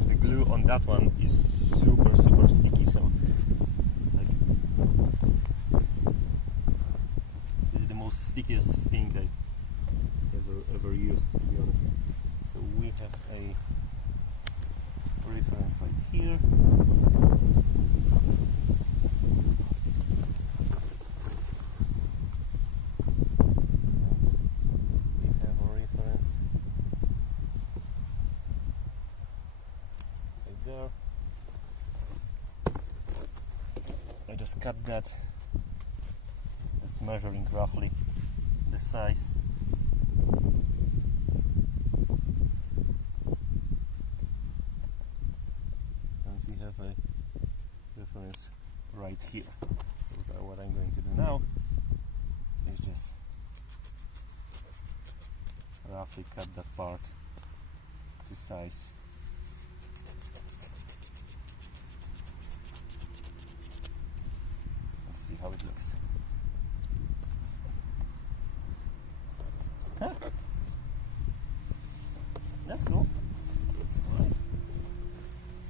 The glue on that one is super sticky, so like, this is the most stickiest thing I ever used, to be honest. So we have a reference right here. We have a reference right there. I just cut that as measuring roughly the size. And we have a reference right here. So what I'm going to do now is just roughly cut that part to size. Let's see how it looks. Huh. That's cool. Alright.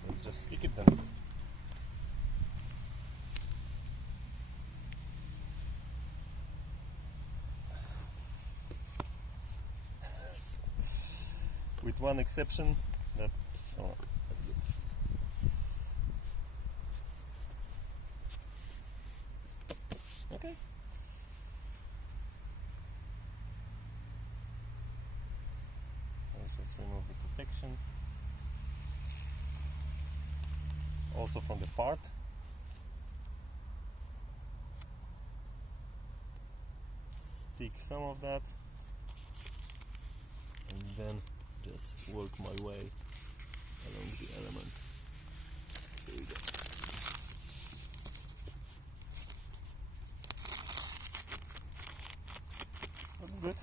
Let's just stick it then. With one exception, that oh, that's good. Okay. Let's just remove the protection. Also from the part. Stick some of that. And then just work my way along the element. Here we go. Looks good.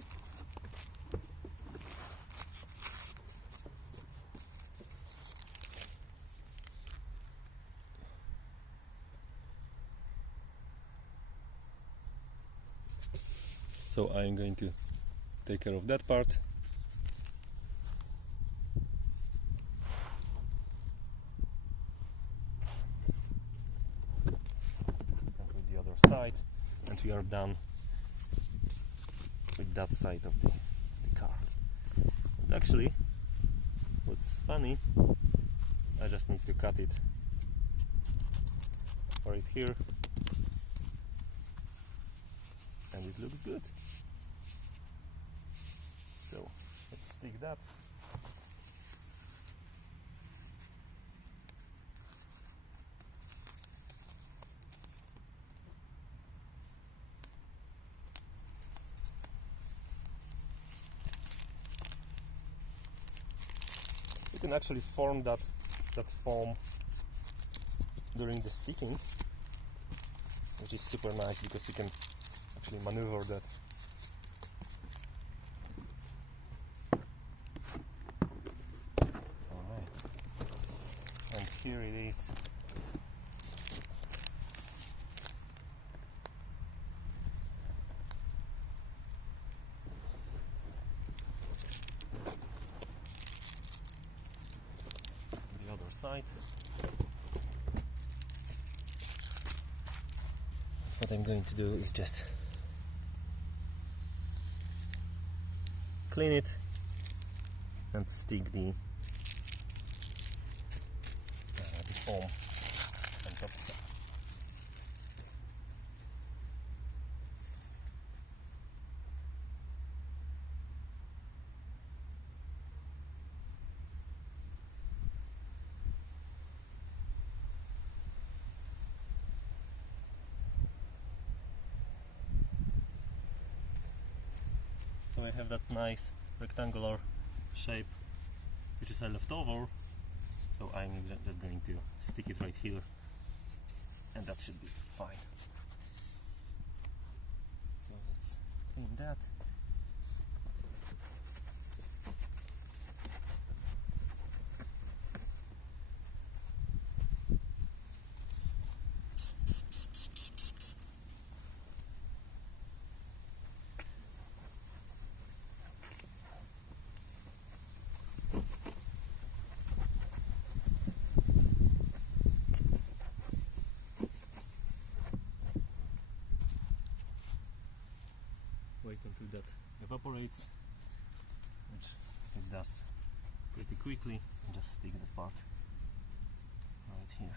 So I'm going to take care of that part. Side, and we are done with that side of the car. And actually, what's funny, I just need to cut it right here, and it looks good. So let's stick that. You can actually form that foam during the sticking, which is super nice because you can actually maneuver that. Alright, and here it is. The other side. What I'm going to do is just clean it and stick the foam on top of that. I have that nice rectangular shape which is left over, so I'm just going to stick it right here, and that should be fine. So let's clean that. Wait until that evaporates, which it does pretty quickly, and just stick that part right here.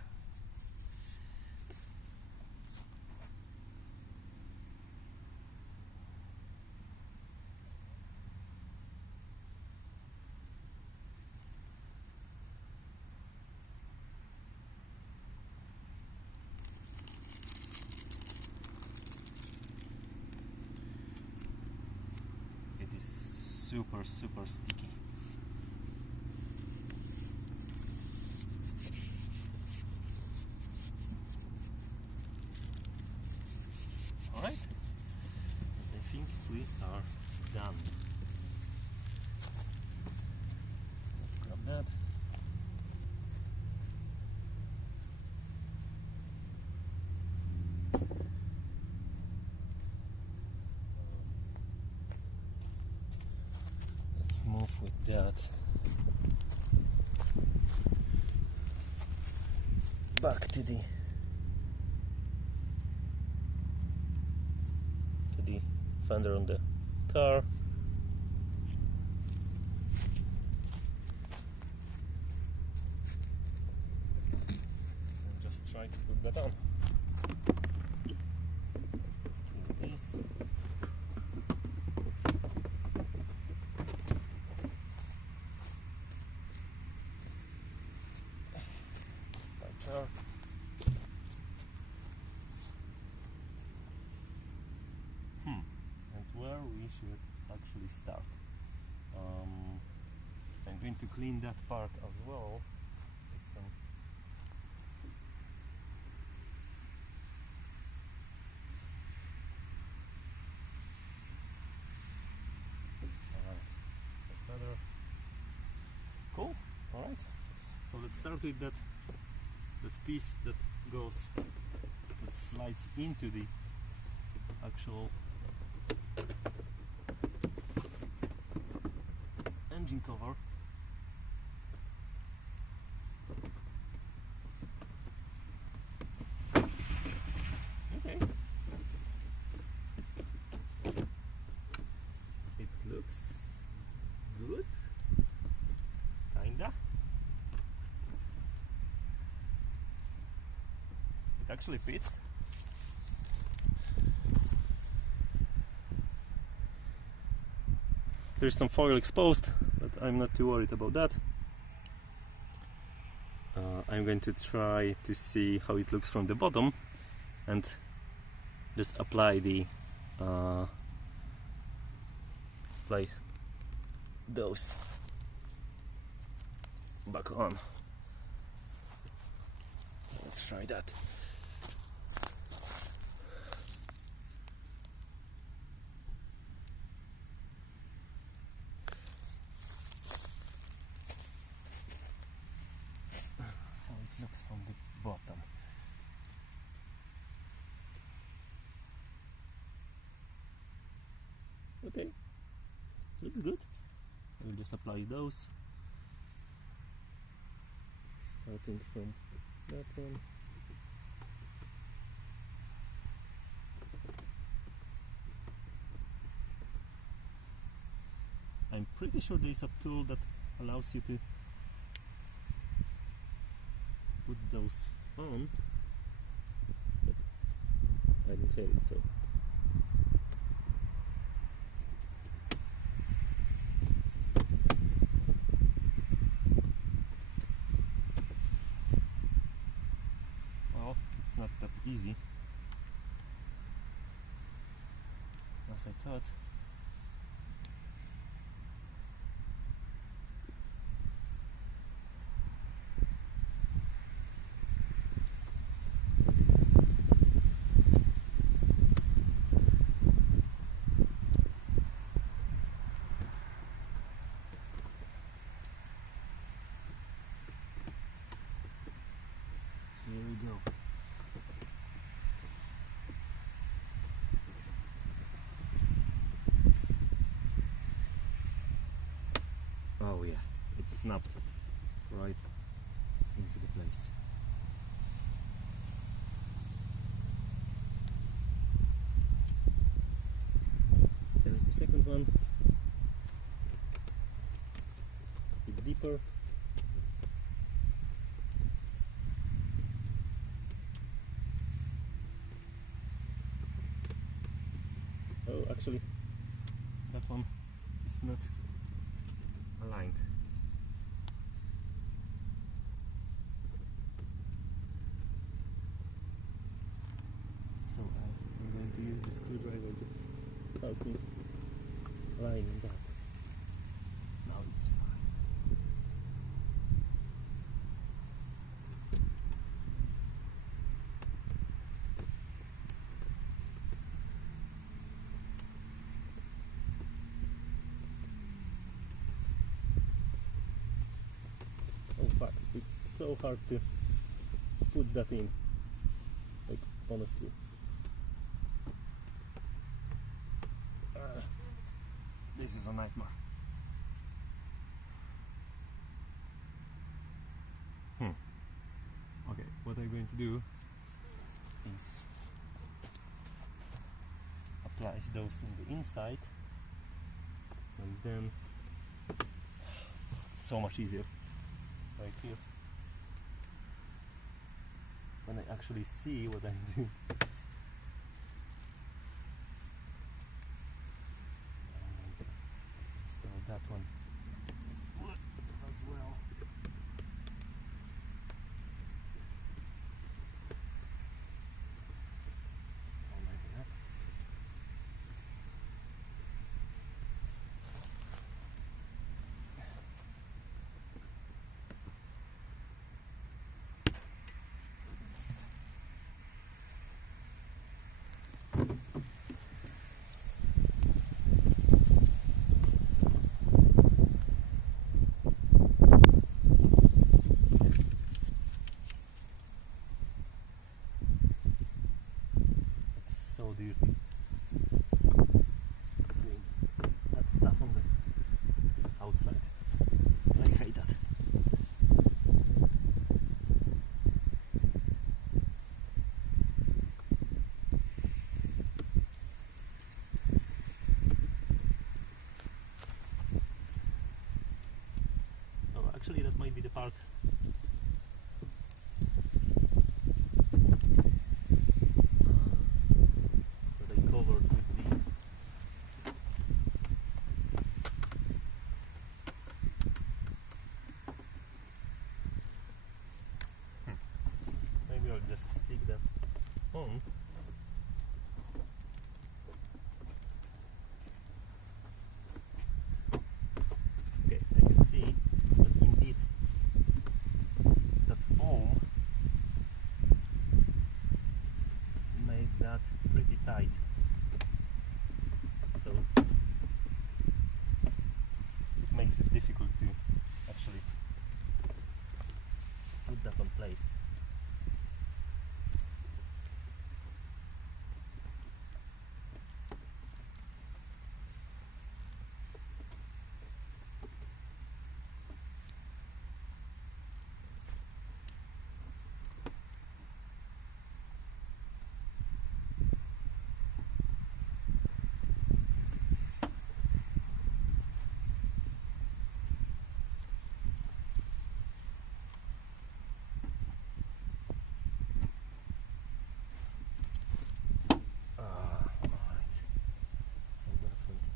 Super sticky. Alright, I think we are done. Let's grab that. Let's move with that back to the fender on the car. And just try to put that on. Like this. And where we should actually start. I'm going to clean that part as well with some alright, that's better. Cool, alright. So let's start with that piece that slides into the actual engine cover. Okay. It looks good. Kinda. It actually fits. There's some foil exposed, but I'm not too worried about that. I'm going to try to see how it looks from the bottom and just apply those back on. Let's try that. How it looks from the bottom. Okay, looks good. So we'll just apply those, starting from that one. I'm pretty sure there is a tool that allows you to put those on, but I don't have it, so well, it's not that easy as I thought. snapped right into the place. There's the second one, a bit deeper. Oh, actually, that one is not aligned. So I'm going to use the screwdriver to help me align that. Now it's fine. Oh fuck, it's so hard to put that in, like honestly. This is a nightmare. Okay, what I'm going to do is apply those in the inside, and then it's so much easier right here when I actually see what I'm doing. Install that one as well. Like that. Oops. It's so dirty. That stuff on the outside. I hate that. Oh, actually that might be the part that I covered with the maybe I'll just stick that on. Okay, I can see that indeed that foam made that pretty tight. So it makes it difficult to actually put that on place.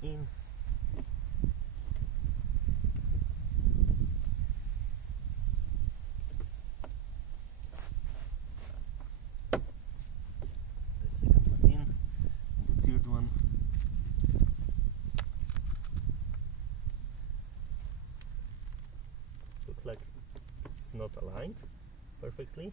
In. The second one in, and the third one looks like it's not aligned perfectly.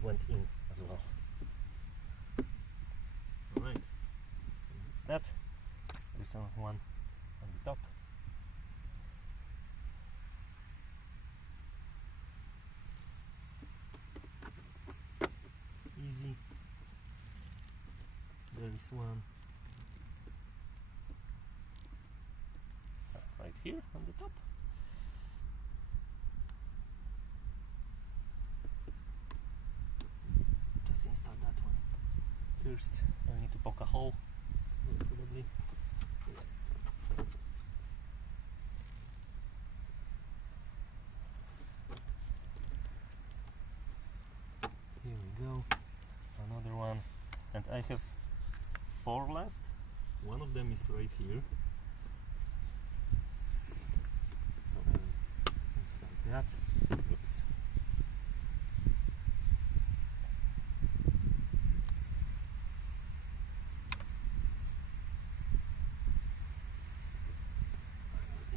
Went in as well. Alright, that. There's one on the top. Easy. There is one right here on the top. Just install that one. First, I need to poke a hole, probably. Here we go. Another one, and I have 4 left. One of them is right here. So I will install that. Oops.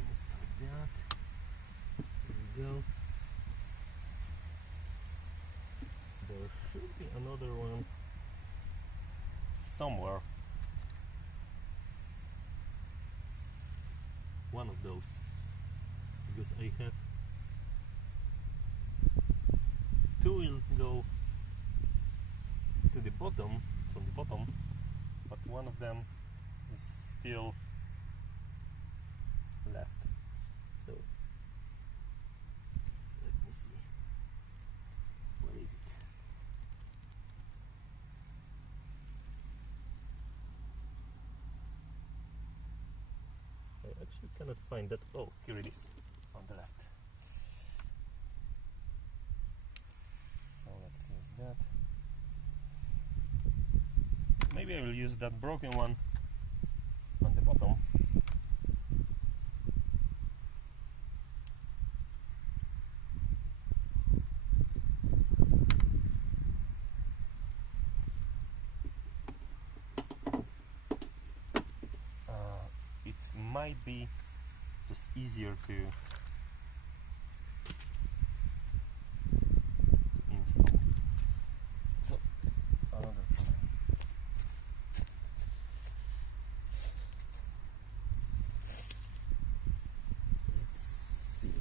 Install that. Here we go. There should be another one somewhere. One of those, because I have 2 will go to the bottom, from the bottom, but one of them is still left. So let me see, where is it? I actually cannot find that. Oh, here it is, on the left. So let's use that. Maybe I will use that broken one on the bottom. It might be just easier to install. So another try. Let's see.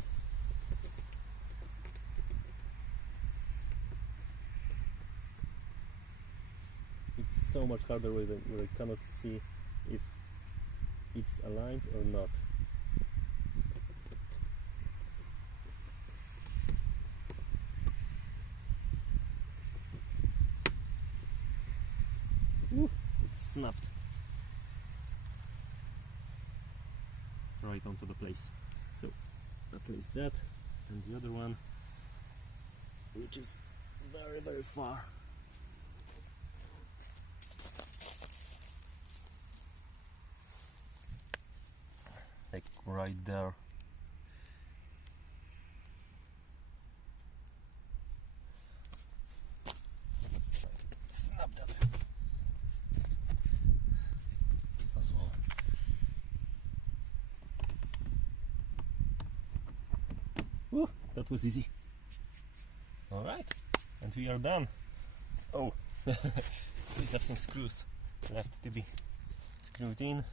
It's so much harder where I cannot see if it's aligned or not. Ooh, it snapped right onto the place. So at least that, and the other one, which is very far. Like right there. So let's try to snap that as well. Woo, that was easy. Alright, and we are done. Oh, we have some screws left to be screwed in.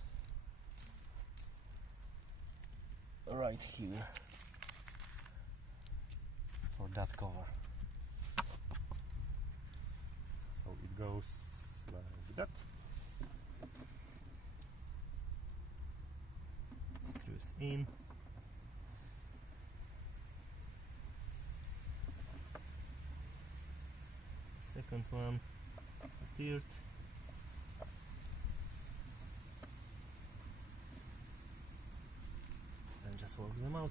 Right here for that cover. So it goes like that. Screws in. Second one, third. And just work them out.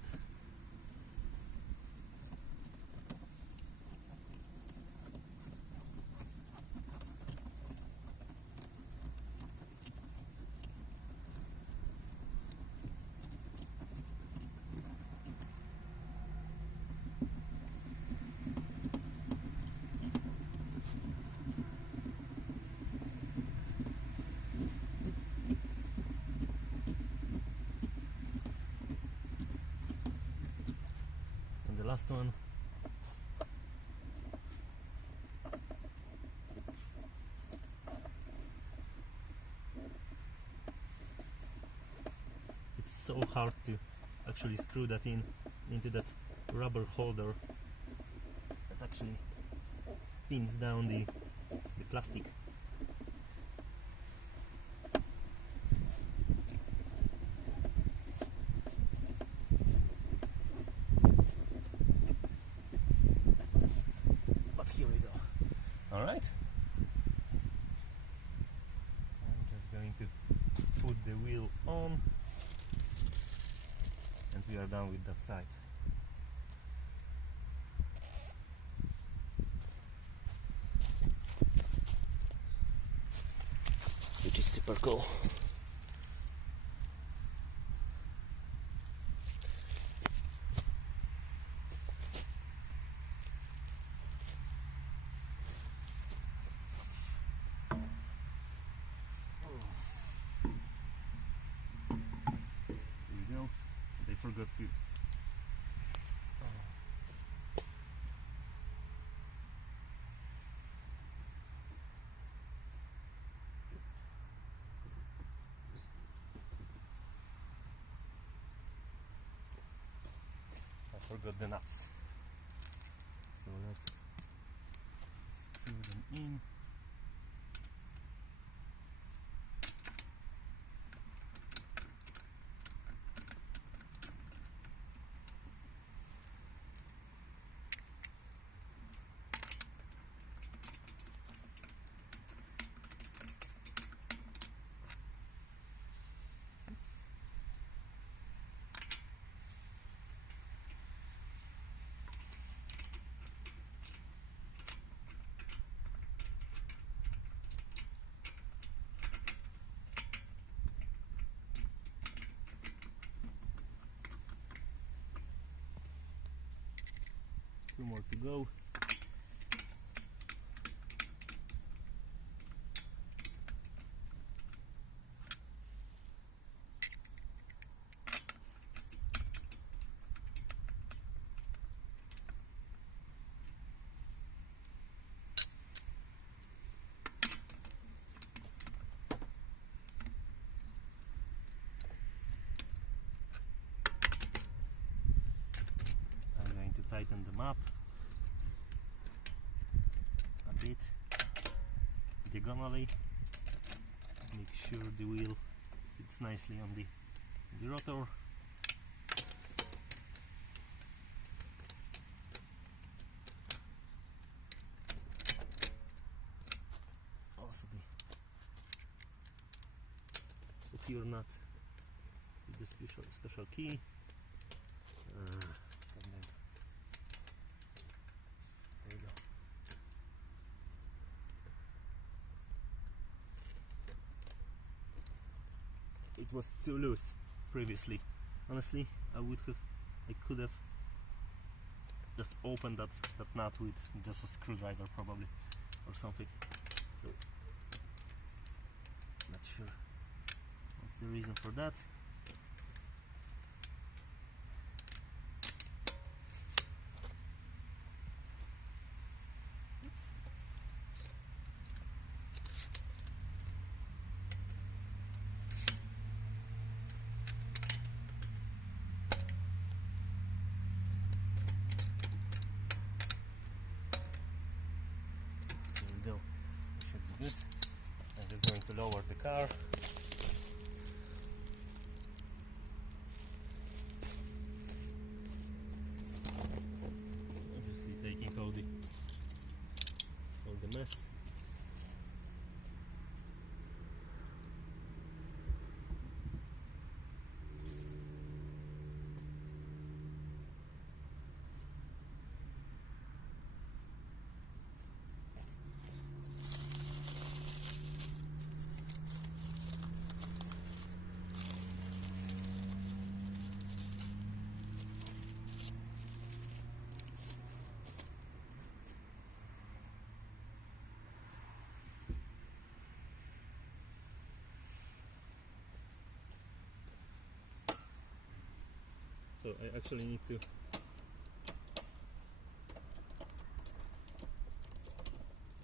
And the last one. so hard to actually screw that into that rubber holder that actually pins down the plastic. But here we go. Alright. I'm just going to put the wheel on and we are done with that side. Which is super cool. Here we go. They forgot to forgot the nuts. So let's screw them in. Oops. Two more to go. I'm going to tighten them up a bit diagonally, make sure the wheel sits nicely on the rotor. Also the secure nut with the special key. And then there we go. It was too loose previously. Honestly, I could have just opened that nut with just a screwdriver probably or something. So not sure what's the reason for that. Oops. There we go. Should be good. I'm just going to lower the car. Obviously taking all the mess. So I actually need to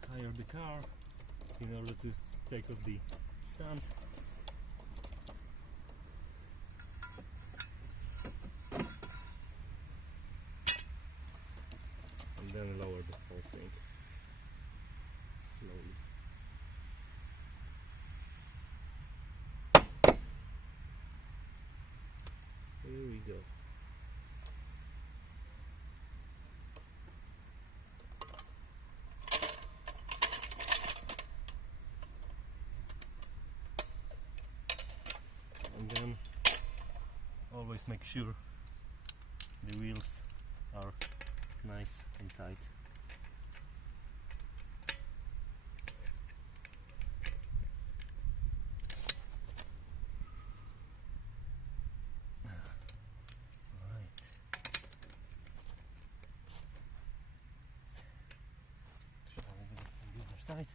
higher the car in order to take off the stand. slowly. Here we go. And then always make sure the wheels are nice and tight. Alright. Shall we do it from the other side?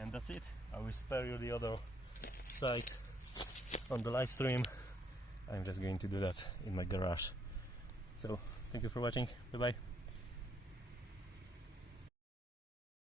And that's it. I will spare you the other side on the live stream. I'm just going to do that in my garage. So thank you for watching. Bye bye.